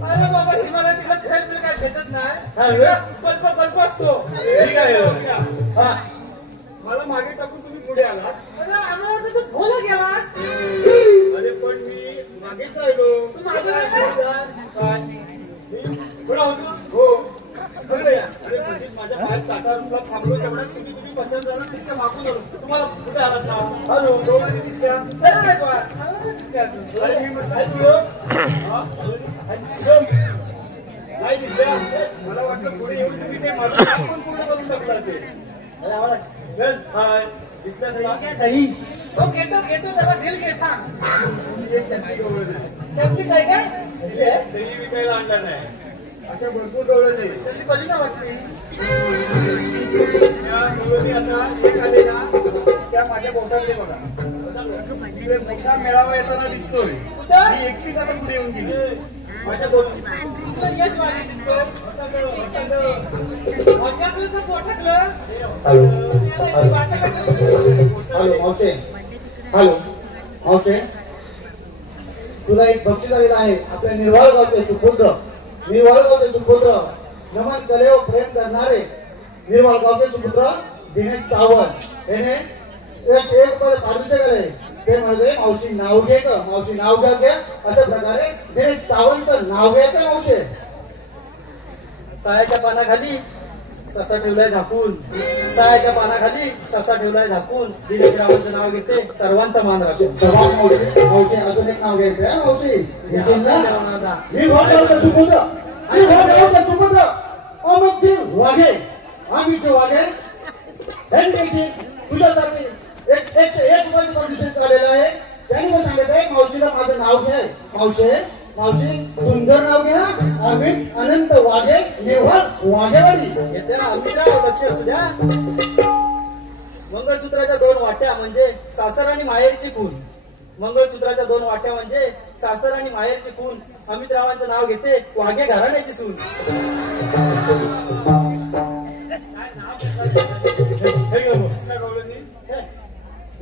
अरे बाबा हिमालयात तिला खेळ बिल काय भेटत नाही. बल्ब असतो. ठीक आहे. मला मागे टाकून तुम्ही पुढे आला. अरे आम्हाला तू धोला गेलास. अरे पण मी मागेच राहिलो. तू मागे राहिला? काय मी पुढे होतो? हो खरं या. अरे कधीच माझ्या पायात काटा रुपला थांबलो तेवढ्यात तुम्ही पसंत झाला तितक्या मागून आलो. तुम्हाला कुठे आलात ना? हॅलो दोघांनी दिसल्या. नाही बा, आम्हाला दिसल्या तू. अरे मी म्हटलं नाही दिसल्या. मला वाटलं पुढे येऊन तुम्ही ते माझं पण पूर्ण करून टाकलं असेल. अरे आम्हाला चल हाय दिसल्या दही हो घेतो त्याला दिल घे सांग. त्याची काय काय दही विकायला आणला नाही. अशा भरपूर गवळण नाही. त्याची कधी ना वाटली. त्या गवळणी आता एक आले ना त्या माझ्या बोटाकडे बघा. इकडे मोठा मेळावा येताना दिसतोय. मी एकटीच आता पुढे येऊन गेली. माझ्या बोट यश वाटली तिथं पोटाकलं. हॅलो मावशे तुला एक बक्षीस आलेलं आहे. आपल्या निर्वाळगावचे सुपुत्र नमन कलेवर प्रेम करणारे निर्वाळगावचे सुपुत्र दिनेश सावंत याने 1 रुपये पारितोषिक आले. ते म्हणजे मावशी नाव घे ग मावशी नाव घ्या अशा प्रकारे दिनेश सावंतचं नाव घ्यायचं. मावशे सायाच्या पानाखाली ससा ठेवलाय झाकून. सायाच्या पानाखाली ससा ठेवलाय झाकून. दिनेश रावांचं नाव घेते सर्वांचा मान राखून. मावशी अजून एक नाव घ्यायचं मावशी. सुपुत्र अमितजी वाघे वाघे तुझ्यासाठी 101 रुपयाचं पारितोषिक आलेलं आहे. त्यांनी पण सांगितलं आहे मावशीला माझं नाव घ्या. मावशी सुंदर नाव घ्या. अमित अनंत वाघे नेव्हल वाघेवाडी. येत्या अमितराव लक्ष असू द्या. मंगळसूत्राच्या 2 वाट्या म्हणजे सासर आणि माहेरची खून. मंगळसूत्राच्या 2 वाट्या म्हणजे सासर आणि माहेरची खून. अमितरावांचं नाव घेते वाघे घराण्याची सून.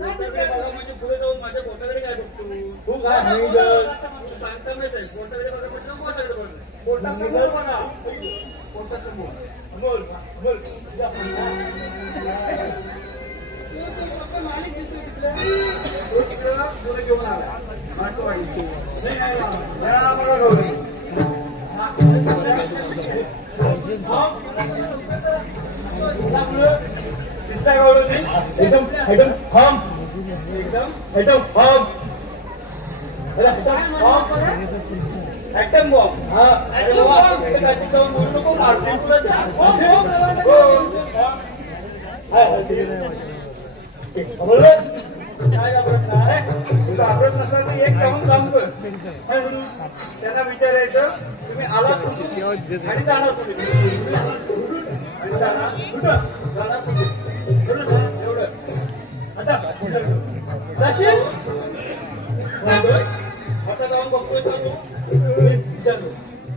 म्हणजे पुढे जाऊन माझ्या बोटाकडे काय बघतो? तू काय सांगता माहित आहे बोटाकडे बघा म्हटलं बोटाकडे बघा. बोटासमोर बघा. बोटासमोर बोल बोल. तिकडं पुढे घेऊन आला माटवाडी. बघा गौरी दिसला गौरी एकदम फॉर्म. Atom bomb. अरे बाबा, असं तिथे काहीतरी जाऊन बोलू नको, मारतील तुला त्या. काय घाबरत नाही? तुझं घाबरत नसला तर एक जाऊन काम कर. काय म्हणू? त्यांना विचारायचं तुम्ही आला कुठून आणि जाणार कुठे आणि जाणार कुठं जाणार कुठे एवढं आता आता जाऊन बघतोय का तू?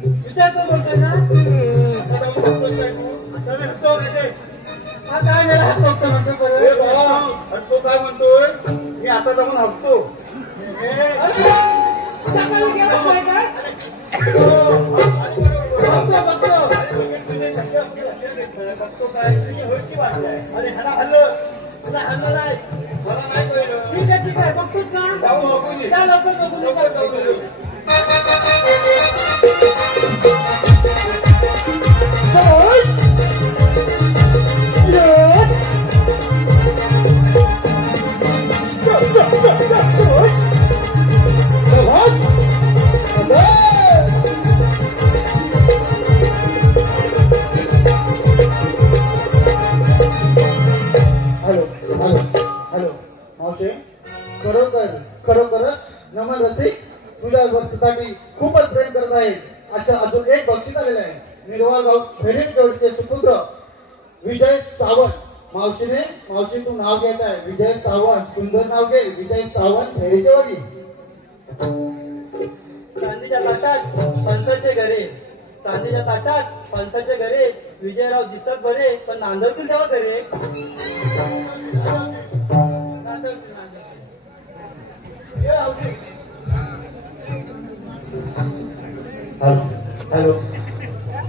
विचारतो बोलतोय ना. आता जाऊन बघतोय काय तू? आता मी हसतो काय काय नाही हसतो म्हणतो हसतो काय म्हणतोय? मी आता जाऊन हसतो. बघतो काय होयची भाषा आहे. अरे ह्याला हल्लं तुला हल्लं नाही मला नाही कळलं. ठीक आहे बघतोच ना. जाऊ बघून ये. लवकर लवकर जाऊ दे. खरोखरच नमन रसिक तुझ्या बक्षीसाठी खूपच प्रेम करत आहे. असं अजून एक बक्षीस आलेलं आहे. निर्वाळगाव फेरीम जोडीचे सुपुत्र विजय सावंत. मावशी तू नाव घ्यायचं आहे. विजय सावंत सुंदर नाव घे. विजय सावंत फेरीचे वडील. चांदीच्या ताटात फणसाचे घरे. चांदीच्या ताटात फणसाचे घरे. विजयराव दिसतात बरे पण नांदवतील तेव्हा घरे. हॅलो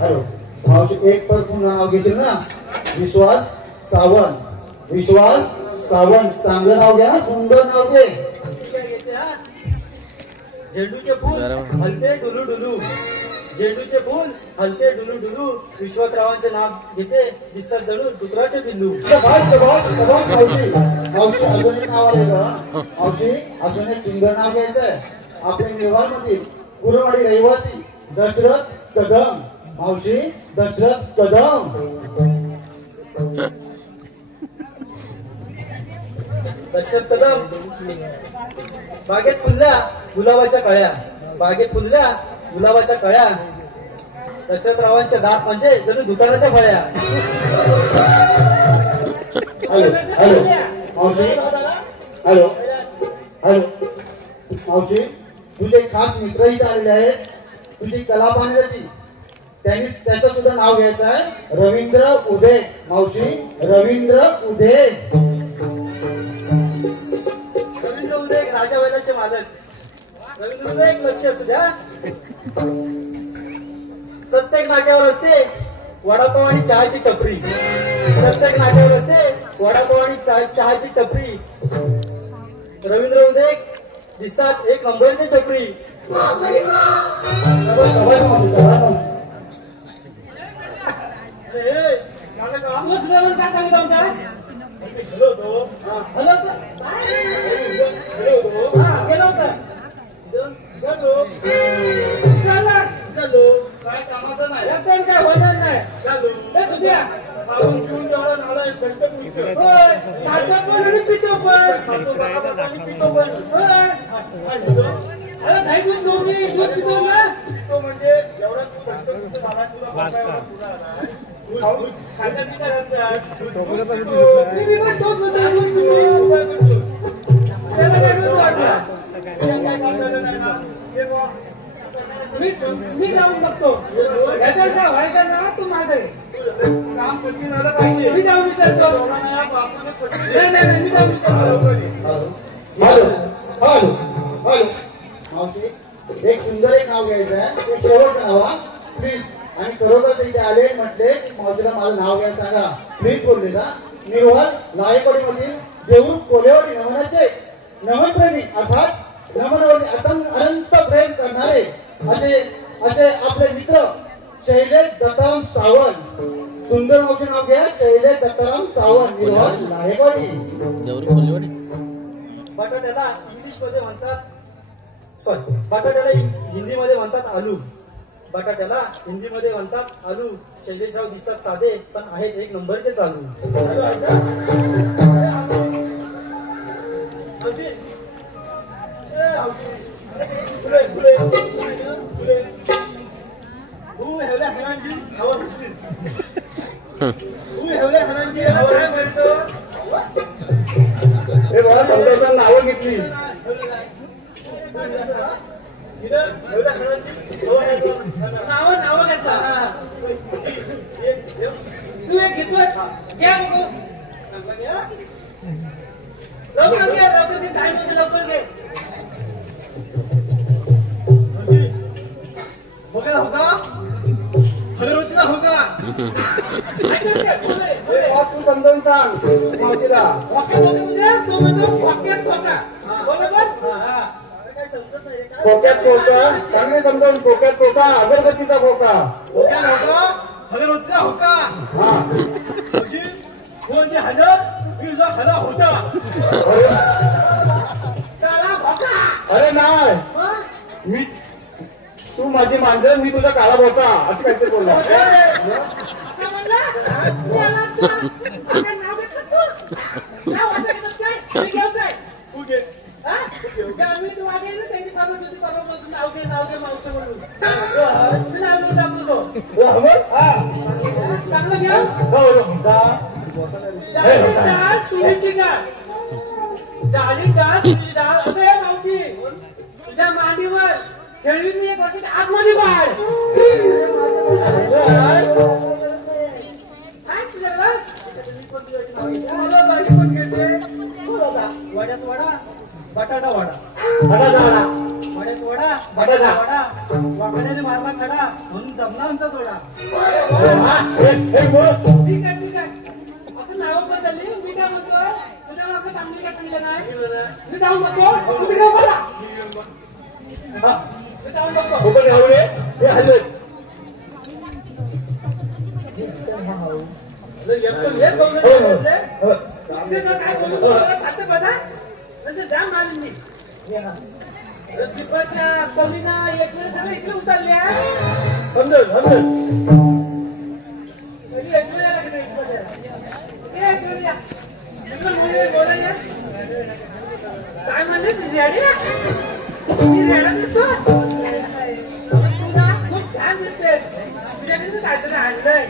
हॅलो मावशी एक पर पुन्हा नाव घेशील ना. विश्वास सावंत. विश्वास सावंत चांगलं नाव घ्या. सुंदर नाव घे. झेंडूचे फूल हलते डुलू डुलू. झेंडूचे फूल हलते डुलू डुलू. विश्वासरावांचे नाव घेते दिसतात जणू डुकराचे पिल्लू. मावशी अजून एक नाव आले का? मावशी अजून एक सुंदर नाव घ्यायचंय. आपल्या निर्वाळ मधील कुरवाडी रहिवासी दशरथ कदम. मावशी दशरथ कदम. दशरथ कदम. बागेत फुलल्या गुलाबाच्या कळ्या. बागेत फुलल्या गुलाबाच्या कळ्या. दशरथरावांच्या दात म्हणजे जणू दुकानाच्या फळ्या. हॅलो हॅलो मावशी हॅलो हॅलो मावशी तुझे खास मित्र इथे आलेले आहेत तुझी कला पाहण्यासाठी. त्यांनी त्याचं सुद्धा नाव घ्यायचं आहे. रवींद्र उदे. मावशी रवींद्र उदे. रवींद्र उदय राजा वैद्यांचे मालक. रवींद्र उदय एक लक्ष असू द्या. प्रत्येक नाट्यावर असते वडापाव आणि चहाची टपरी. प्रत्येक नाट्यावर असते वडापाव आणि चहाची टपरी. रवींद्र उदय दिसतात एक नंबरची छपरी. काय कामाचं नाही. काय होणार नाही. खाऊन पिऊन जेवढा नाला कष्ट पुष्ट पितो पण खातो बघा आणि पितो पण. नाही दूध पितो ना. तो म्हणजे एवढा तू कष्ट पुष्ट मला तुला बघायला तुला आला. खाऊन खाल्ल्या पिता घालतात. काय काम झालं नाही ना हे बघ. मी जाऊन बघतो. व्हायचं ना तू माझे काम पटकी झालं पाहिजे. मी जाऊन विचारतो. नाही मी जाऊन विचारतो. हॅलो हॅलो हॅलो मावशी एक सुंदर एक नाव घ्यायचं आहे. एक शेवटचं नाव हा प्लीज. आणि खरोखर इथे आले म्हटले की मावशीला माझं नाव घ्यायला सांगा प्लीज बोलले का. निर्वाळ नायकवाडी मधील देऊळ कोलेवाडी नमनाचे नमनप्रेमी अर्थात नमनवरती अनंत प्रेम करणारे असे आपले मित्र शैलेश दत्ताराम सावंत. सुंदर मावशी नाव घ्या. शैलेश दत्ताराम सावंत. निर्वाळ नायकवाडी. बटाट्याला इंग्लिश मध्ये म्हणतात सॉरी, बटाट्याला हिंदीमध्ये म्हणतात आलू. बटाट्याला हिंदीमध्ये म्हणतात आलू. शैलेशराव दिसतात साधे पण आहेत एक नंबरचे चालू. हे मला समजायचं नावं घेतली. नाव घ्यायचा. तू एक घेतोय घ्या बघू. लवकर घे, लवकर घे, काय म्हणजे लवकर घे. तू समजावून सांग मावशीला. तो म्हणतो खोक्यात खोका. बरोबर. खोक्यात खोका चांगले समजावून. खोक्यात खोका अगरबत्तीचा खोका. खोक्यात होका अगरबत्तीचा होका. हा म्हणजे हजार तुझा हला होता. अरे नाही मी तू माझी मांजर मी तुझा काळा बोलता असं काहीतरी बोलला. तुझ्या मांडीवर खेळवीन मी एक वर्षाच्या आतमध्ये बाहेर. वड्यात वडा बटाटा वडा. वड्यात वडा बटाटा वडा. वाकड्याने मारला खडा म्हणून जमला आमचा तोडा. ठीक आहे ठीक आहे. आता नाव बदलली. मी काय म्हणतो तुझ्या आपलं चांगली काय सांगितलं नाही. मी जाऊन बघतो तू तिकडे बोला. मी जाऊन बघतो. काय बोलू छात्र बघा नंतर जा मारून मी दीपाच्या कवीना एक वेळ सगळं इकडे उतरल्या. काय म्हणले रेडा दिसतो. तुला खूप छान दिसते. तुझ्याकडे काहीतरी आणलंय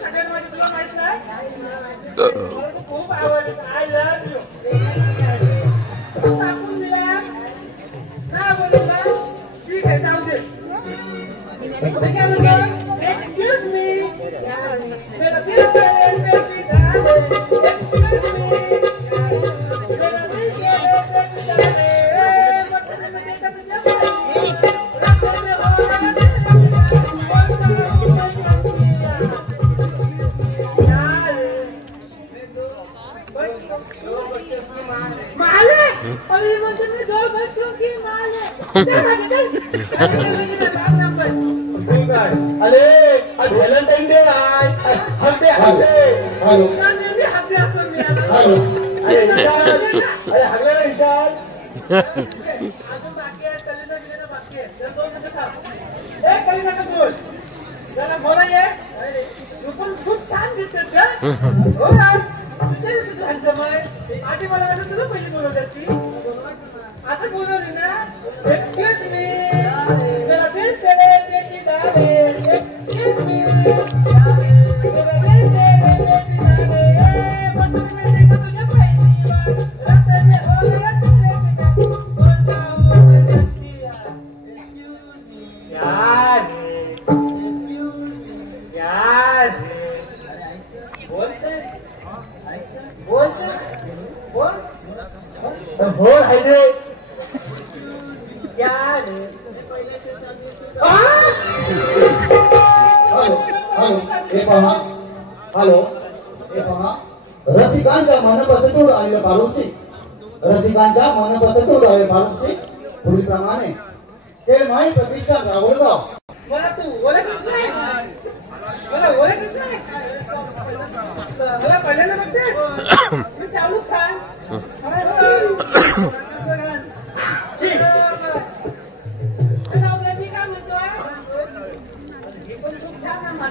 सगळ्यांमध्ये तुला माहित नाही. खूप आवडत. I love you. टाकून दिला ना बोलला. ठीक आहे जाऊ दे. Excuse me. मेरा दिल बेबी डाले. Excuse me. मेरा दिल बेबी डाले. मतलब मैं देखा तुझे भाई. रास्ते में हो रहा है. अरे म्हणजे मी 2 बच्चों की माँ है. अरे आज व्हॅलेंटाईन डे आहे. Happy happy. हॅलो नेहमी हॅपी असतो मी. अरे हगला ना विचार. अजून बाकी आहे. कलिना बिलिना बाकी आहे. 2 मिनिटं थांब. ए कलिना का बोल जरा बोला ये. तू पण खूप छान दिसतेस का. हो यार तुझ्या दिवशी handsome आहे. आधी मला वाटलं तुला पहिली बोलवली होती. आता बोलवली ना. Excuse me. मेरा दिल तेरे बेटी डाले. Excuse me. मेरा दिल तेरे बेटी डाले. मतलब मैं देखा तुझे पहली बार. रास्ते में हो गया तुझे कितना. बोलता हूँ मैं सच्ची यार. एक्सक्यूज मी यार. एक्सक्यूज मी यार. बोलते बोलते बोल हो आहे यार. हॅलो हे पहा. हॅलो हे पहा. रसिकांच्या मनपसंतून आलेले बाळूची. रसिकांच्या मनपसंतून आलेले बाळूची पूर्वीप्रमाणे खेळमाई प्रतिष्ठान रावळगाव. मला तू ओळखच नाही. मला ओळखच नाही. मला पहिल्यांदा बघते. मी शाहरुख खान.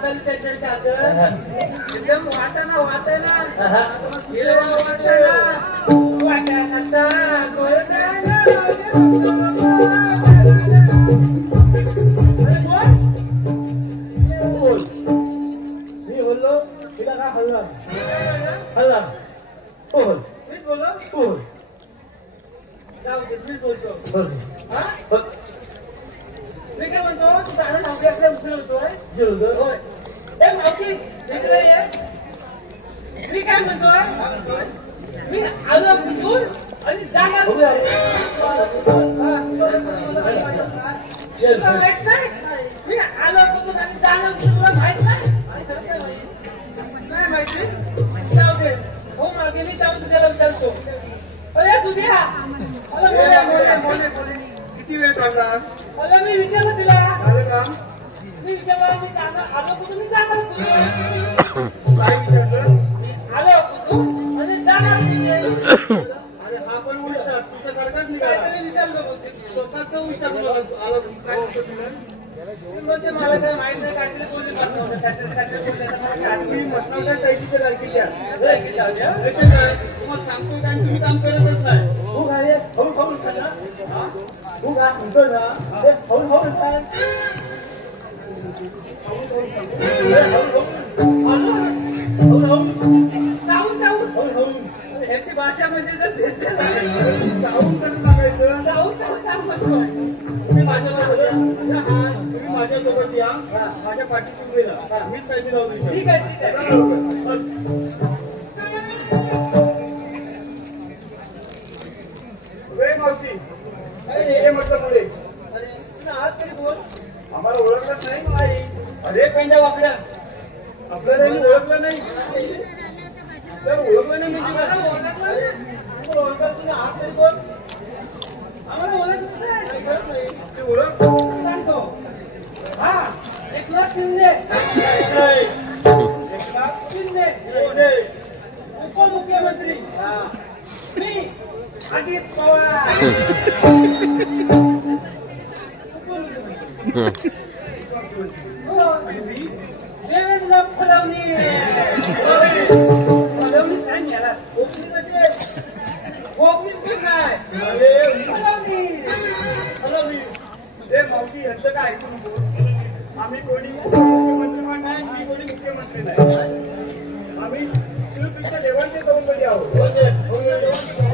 नादाली त्यांच्यापेक्षा एकदम वाटाणा वाटाणा मी बोललो तिला काय हल्ला हल्ला बोल मीच बोलो बोल जाऊ दे मीच बोलतो बोल मी काय म्हणतो तू गाणं सांगते आपल्या उशीर होतोय जेवलो होय ए मावशी इकडे ये मी काय म्हणतोय मी आलो कुठून आणि जाणार कुठे तुला माहित नाही मी आलो कुठून आणि जाणार कुठे तुला माहित नाही नाही माहिती जाऊ दे हो मागे मी जाऊन तुझ्याला विचारतो अरे तुझ्या मला मोने किती वेळ काढलास अरे मी विचारलं तिला झालं का मी विचारलं मी जाणार आलो कुठून जाणार कुठे काय विचारलं मी आलो कुठून आणि जाणार कुठे अरे हा पण उलटा तुझ्यासारखाच निघाला काहीतरी विचारलं होते स्वतःच विचारलं आला काय उत्तर दिलं म्हणजे मला काय माहित नाही काहीतरी बोलले काहीतरी बोलले तुम्ही मसाला टाईपच्या लायकीच्या तुम्हाला तुम्हाला सांगतोय काय तुम्ही काम करतच नाही तू काय हळू हळू खाना तू काय सांगतोय ना ते हळू हळू काय जाऊन जाऊन हळू ह्याची भाषा म्हणजे तर जाऊन कसं सांगायचं जाऊन जाऊन जाऊन म्हणतोय तुम्ही माझ्यासोबत या माझ्या पाठीशी उभे राहा मीच काहीतरी लावून ठीक आहे ठीक आहे मावशी हे म्हटलं पुढे अरे तुला हात तरी बोल आम्हाला ओळखलंच नाही आई अरे पेंड्या वाकड्या आपल्याला ओळखलं नाही आपल्याला ओळखलं नाही म्हणजे आम्हाला काय? ओळखलं नाही. तुला ओळखलं तुला हात तरी बोल आम्हाला ओळखलं नाही खरंच नाही ते ओळख सांगतो हा एकनाथ शिंदे एकनाथ शिंदे शिंदे. उपमुख्यमंत्री मी अजित पवार देवेंद्र फडणवीस फडणवीस नाही याला कोकणी कशी आहे कोकणीच पण नाही फडणवीस ते मावशी यांचं काय ऐकू नको आम्ही कोणी मुख्यमंत्री पण नाही मी कोणी मुख्यमंत्री नाही आम्ही श्रीकृष्ण देवांचे सौंदर्य आहोत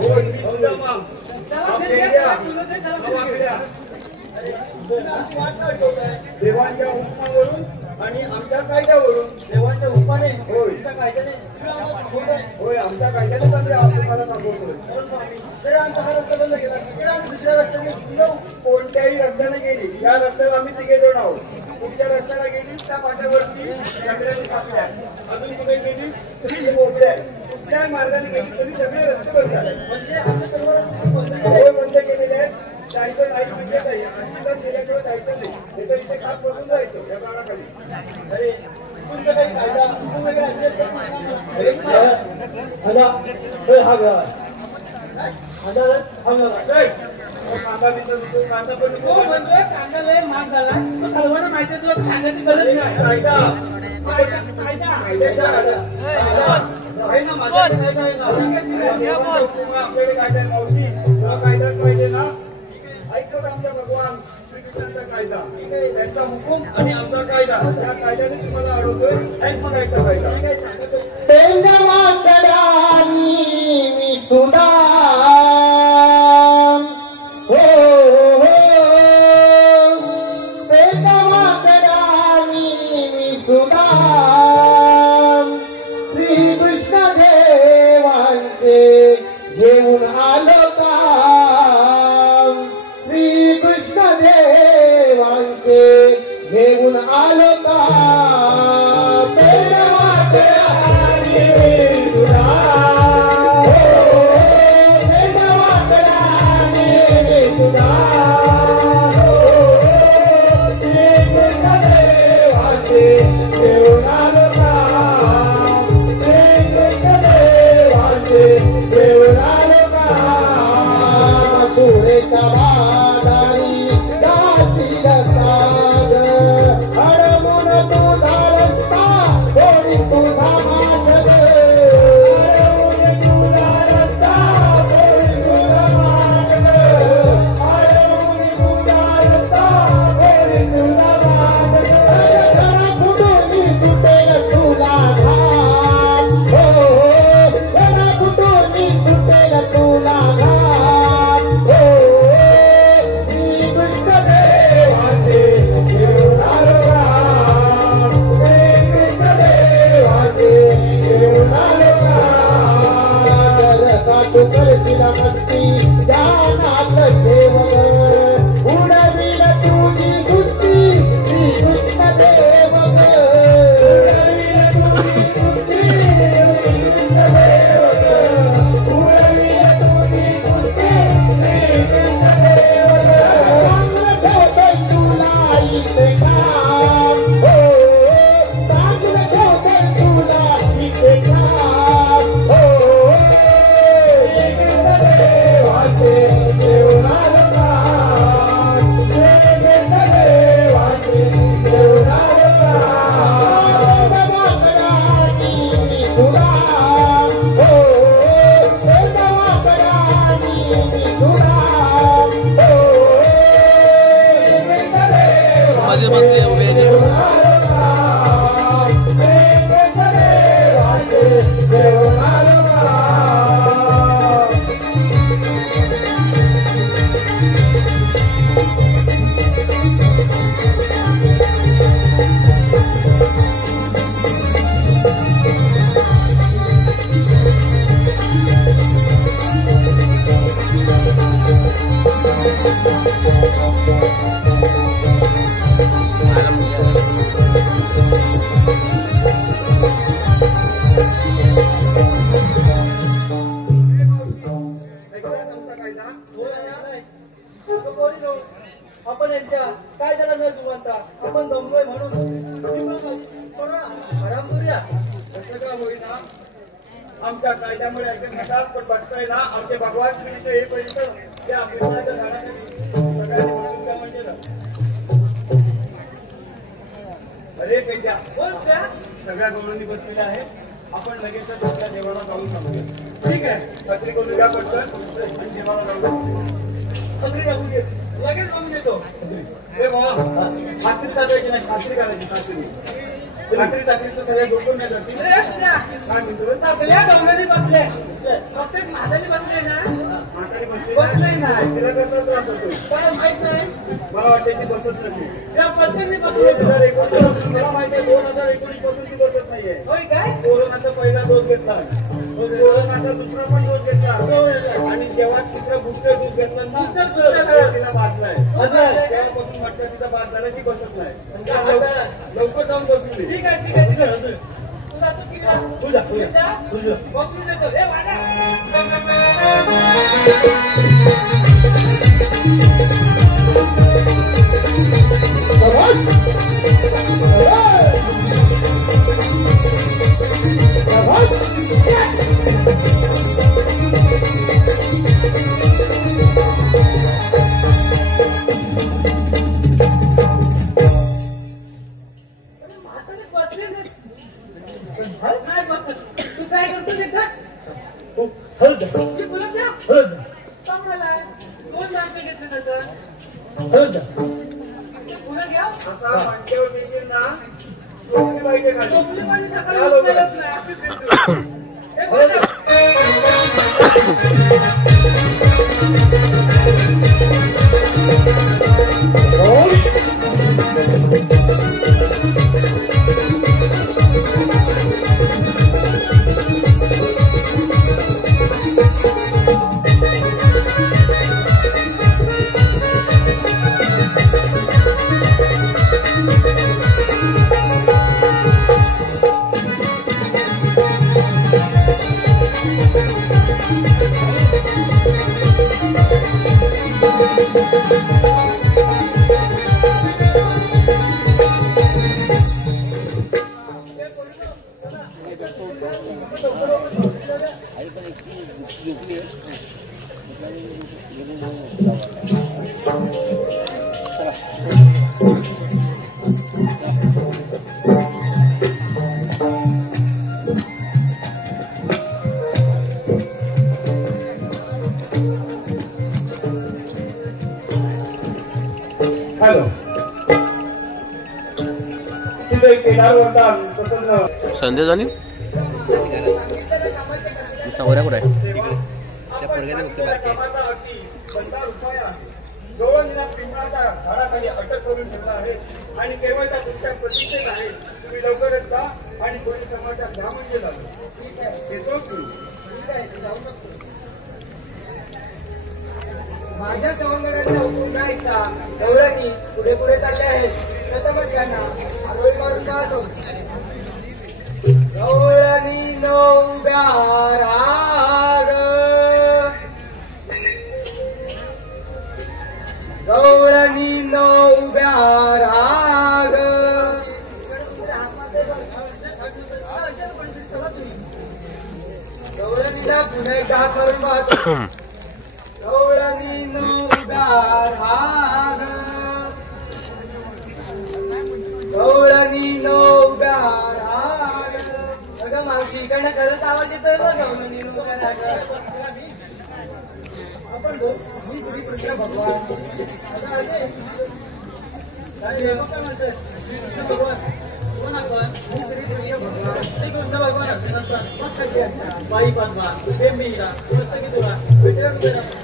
हो मी सुदामा देवांच्या हुकमावरून आणि आमच्या कायद्यावरून देवांच्या हुकमाने होय तुमच्या कायद्याने होय आमच्या कायद्यानेच आम्ही तुम्हाला दाखवतोय जर आमचा हा रस्ता बंद केला तर आम्ही दुसऱ्या रस्त्याने जाऊ कोणत्याही रस्त्याने गेली या रस्त्याला आम्ही तिघे जण आहोत कुठच्या रस्त्याला गेली त्या पाट्यावरती सगळ्यांनी टाकल्या अजून कुठे गेली तरी हे मोकळे आहे कुठल्याही मार्गाने गेली तरी सगळे रस्ते बंद आहेत म्हणजे आमच्या सर्व रस्ते बंद हे बंद केलेले आहेत जायचं नाही म्हणजे काही अशीला गेल्याशिवाय जायचं नाही हे तर इथे खास बसून राहायचं या काळाखाली अरे तुमचा काही कायदा हुकूम वगैरे असेल तर सांगा मला. हा घरा कांदा बिंदा विकतो कांदा पण तो म्हणतोय कांदा लय महाग झाला तो सर्वांना माहिती आहे तुला सांगायची गरज नाही कायदा कायदा कायदेशीर कायदा आहे ना माझ्याकडे कायदा आहे ना देवाचा हुकूम आहे, आपल्याकडे कायदा आहे मावशी तुला कायदाच पाहिजे ना ऐकतो का आमचा भगवान श्रीकृष्णांचा कायदा ठीक आहे त्यांचा हुकूम आणि आमचा कायदा या कायद्याने तुम्हाला अडवतोय ऐक मग ऐकता कायदा काय सांगतो श्रीकृष्ण देवांचे घेऊन आलो काम श्रीकृष्ण देवांचे घेऊन आलो काम दासी दासी पोरीनो, आपण यांच्या काय त्याला न जुमानता आपण दमलोय म्हणून आराम करूया. कसं का होईना आमच्या कायद्यामुळे ऐकत नसाल पण बसताय ना आमचे भगवान श्रीकृष्ण येईपर्यंत त्या पिंपळाच्या झाडाखाली सगळ्यांनी बसून द्या म्हणजे ना. अरे पेंड्या बोल का? सगळ्या गौरवणी बसलेल्या आहेत. आपण लगेच आपल्या देवाला जाऊन सांगूया. ठीक आहे, खात्री करून घ्या पटकन आणि देवाला जाऊया. अगदी लागून येत लगेच बघून येतो. हे बाबा खात्री करायची नाही, खात्री करायची. खात्री तर सगळ्या झोपून नाही जातील. अरे असल्या, काय म्हणतो सगळ्या गवळणी बसले, फक्त म्हातारी बसले ना, म्हातारी बसलंय बसली नाही. तिला कसा त्रास होतो काय माहित नाही. मला वाटते ती बसत नसेल. ज्या पद्धतीने बसले 2019 मला माहिती आहे 2019 पासून ती बसत नाहीये. होय काय? कोरोनाचा पहिला डोस घेतला, कोरोनाचा दुसरा पण डोस घेतला आणि जेव्हा तिसरा बूस्टर डोस घेतला ना तिला बांधलाय. तेव्हापासून वाटतं तिचा बाद झाला की बसत नाही. लवकर जाऊन बसून दे. ठीक आहे, ठीक आहे, ठीक आहे. तू जातो की नाही? तुझा बसून देतो. ए वाडा. म्हातारी बसली नाही. नाही बसत. तू काय करतो तिथं? मी बोलत ना. चांगला आहे. 2 लाख घेतले त्याचं. पुन्हा घ्या. असा मांडीवर देशील ना झोपली पाहिजे खाली. झोपली पाहिजे, सकाळी उठलेलंच नाही. असंच देतो. ए, बसा. हॅलो तिथे केदार होता संदेश आणि सावऱ्या कुठे आहे? झाडाखाली अटक करून ठेवला आहे आणि केवळ त्या तुमच्या प्रतीक्षेत आहे. तुम्ही लवकरच जा आणि कोणी समाजात घ्या म्हणजे झालं. येतोच मी. माझ्या सवंगड्यांचा हुकूम नाही का? गवळणी पुढे पुढे चालले आहेत. प्रथमच यांना आरोळी मारून पाहतो. गवळणी नवव्या राग, गवळणी नवव्या राग, गवळणीला पुन्हा करून पाहतो. गवळणी नवव्या राग, गवळणी नवव्या राग. अगं मावशी इकडनं करत आवाज येतोय बघ. गवळणी नवव्या राग. आपण मी श्री कृष्ण भगवान. कोण आपण? मी श्री कृष्ण भगवान. श्री कृष्ण भगवान असे नसतात मग कसे असतात? बाई पद्मा, बेंबीरा, पुस्तकी तुला विठ्ठल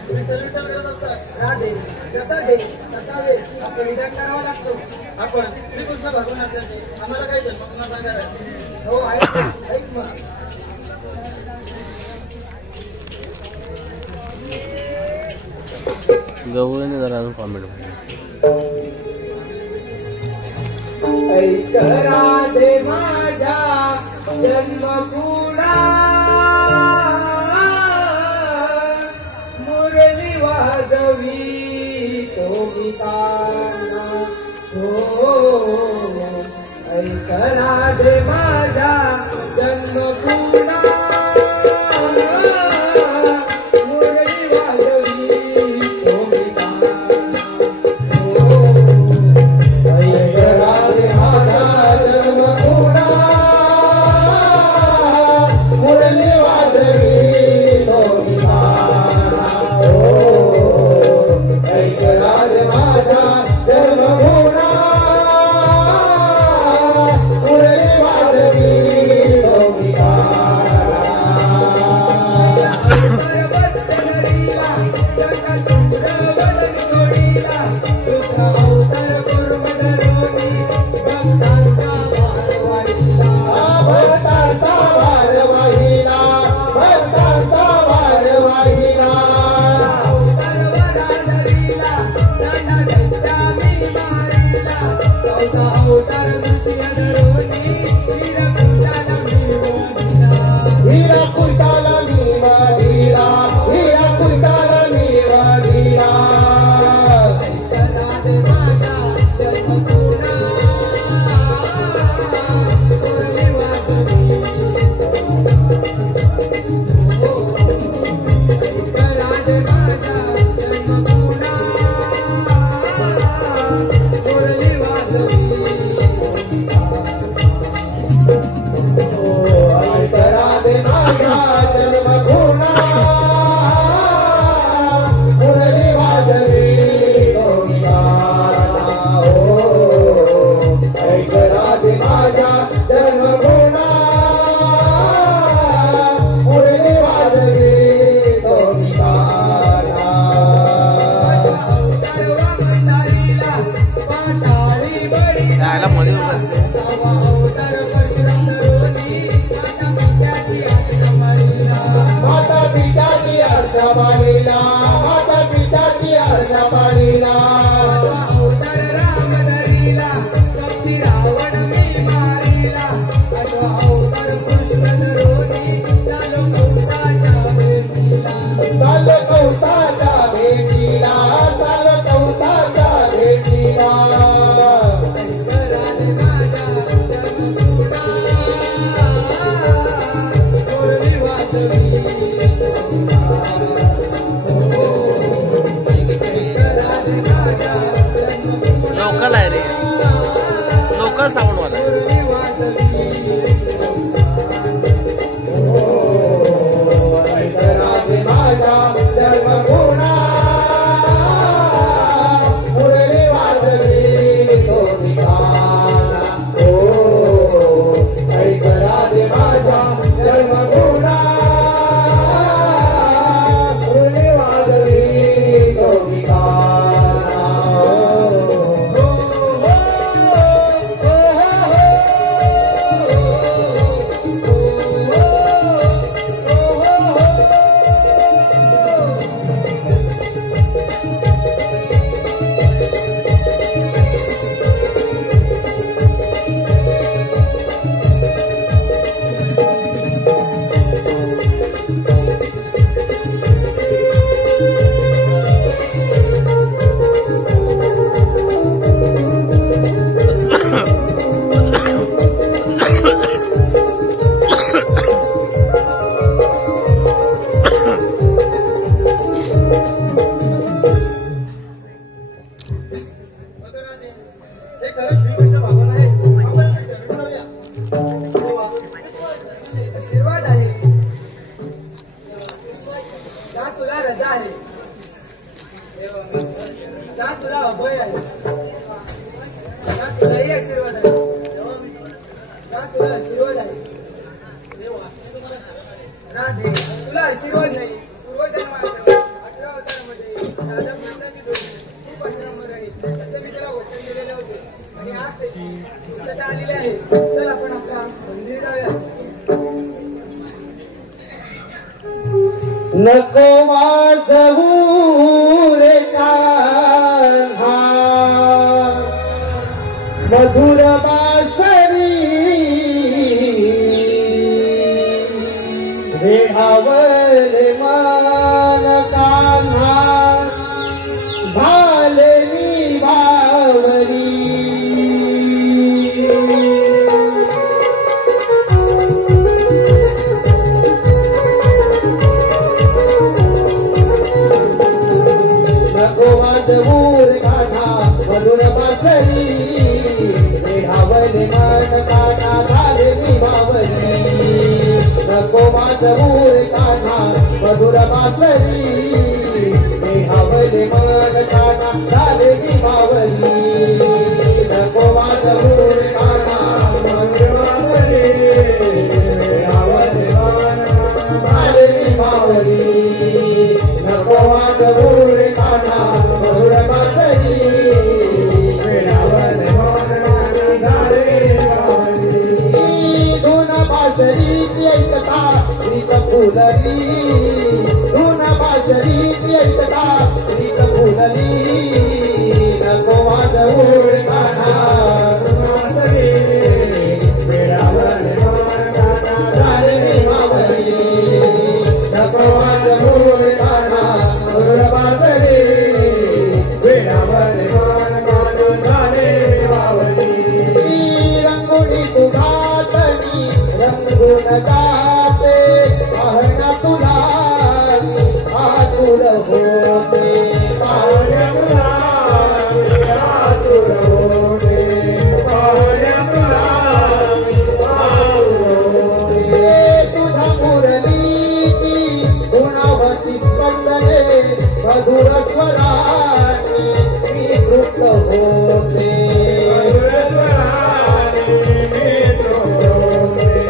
विठ्ठल करत असतात. राधे जसा देश तसा वेश आपला विधान करावा लागतो. आपण श्रीकृष्ण भगवान असल्याचे आम्हाला काही जन्म पुन्हा सांगायला. हो ऐक मग. गवळणी जरा कॉमेंट ऐक राधे माझ्या जन्मकुळा, मुरली वाजवी गीताना ऐक राधे माझा जन्मभूना मुरली वाजवी तो गीताना ऐक राधे माझा जन्मभूना मुरली वाजवी तो गीताना ऐक राधे माझा जन्मभूना मुरली वाजवी तो गीताना भक्तांचा वार वाहिला भक्तांचा वार वाहिला वीरा कुशाला मी वाहिला वीरा कुशाला मी वाहिला राधे माझा जन्मभूना मुरली वाजवी तो गीताना ऐक राधे माझा जन्मभूना मुरली वाजवी तो गीताना जायला मध्ये माता पिताची अर्थ मानिला माता पिताची अर्थ मानिला चाल कौसाच्या भेटीला चाल कौसाच्या भेटीला लोकल आहे रे लोकल साऊंड वाला ऐक राधे माझा जन्मभूना मुरली वाजवी तो गीताना ऐक राधे माझा जन्मभूना मुरली वाजवी तो गीताना हे खरं श्रीकृष्ण भगवान आहे आपण शरण जाऊया आशीर्वाद आहे जा तुला रजा आहे जा तुला अभय आहे जा तुलाही आशीर्वाद आहे जा तुला आशीर्वाद आहे राधे तुला आशीर्वाद नाही पूर्वजन्मात 18 अवतारामध्ये राधा कृष्णाची जोडी खूप अनमोल आहे असं मी त्याला वचन दिलेले होते आणि आज त्याची पूर्तता आलेली आहे. चल आपण आपल्या मंदिरी जाऊया. नको वाजवू रे कान्हा मधुर बासरी रे आवले मन कान्हा झाले मन काना झाले मी बावरी नको माझं मूळ काना मधुर बासरी हवले मन काना झाले मी बावरी नको माझं मूळ काना मधुर बासरी हवले मन झाले मी बावरी नको माझं मूळ काना मधुर बासरी हवले मन झाले बावरी धुन बासरीची ऐकता रीत फुलली धुन बासरीची ऐकता रीत फुलली नको माझं मूळ काना बासरी वेळावर मन काना झाले मी बावरी नको माझं मूळ काना मधुर बासरी वेळावर मन काना झाले बावरी रंगोळी तुझातनी रंगून जाते पाहणा तुला आतुर होते पाहण्या तुला आतुर होते पाहण्या तुला आतुर होते तुझा मुरलीची गुणावती स्पंदने मधुर स्वराने मी तृप्त होते मधुर स्वराने मी तृप्त होते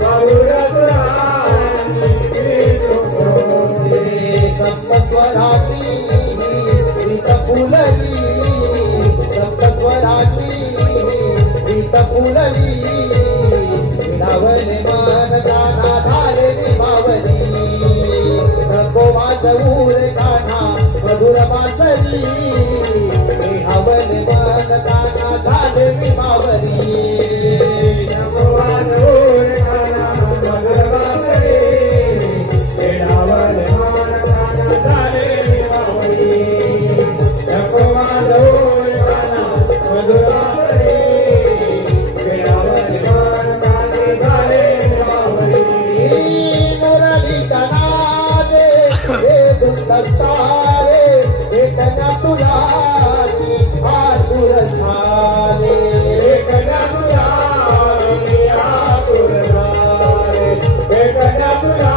मधुर स्वराने मी तृप्त होते सप्तस्वराची रीत फुलली सप्तस्वराची रीत फुलली विडावले मन काना झाले मी बावरी नको माझं मूळ काना मधुर बासरी हवले मन काना झाले मी बावरी नको माझं मूळ काना मधुर बासरी विडावले मन काना झाले मी बावरी नको माझं मूळ काना मधुर बासरी विडावले मन काना झाले मी बावरी मुरली कनादे हे दुसतारे एकना तुला आतुर झाले एकना तुला आतुर झाले एकना तुला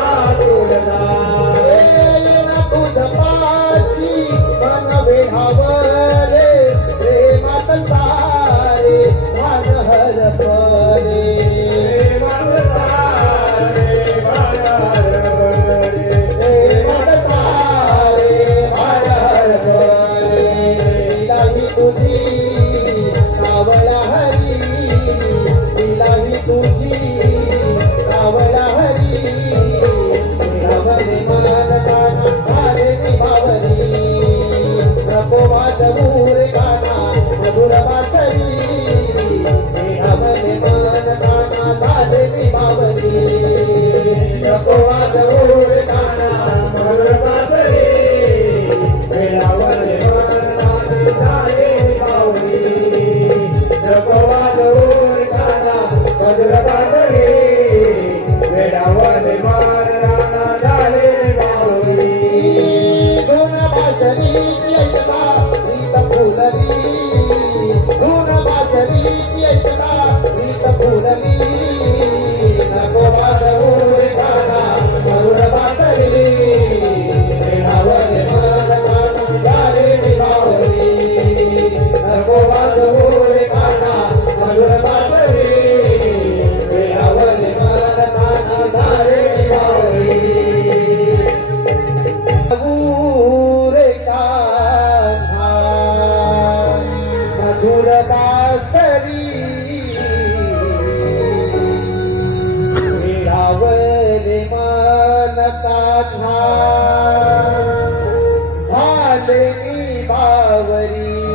आतुर झाले येना तुझ पाशी मन वेढावले प्रेमात सारे भान हरपले प्रेमात सारे भान हरपले प्रेमात सारे भान हरपले दिलाही तुझी सावळा हरी दिलाही तुझी सावळा हरी हवले मन काना झाले मी बावरी नको माझं मूळ काना मधुर बासरी हवले मन काना झाले मी बावरी नको माझं मूळ काना मधुर बासरी वेळावले मन काना झाले मी बावरी नको माझं मूळ काना मधुर बासरी वेळावले मन काना झाले मी बावरी धुन बासरीची ऐकता रीत फुलली धुन बासरीची ऐकता रीत फुलली नको माझं मूळ काना मधुर बासरी वेळावले मन काना झाले मी बावरी नको माझं मूळ काना मधुर बासरी वेळावले मन काना झाले मी बावरी रे कान्हा मधुर बासरी वेळावले मन कान्हा झाले मी बावरी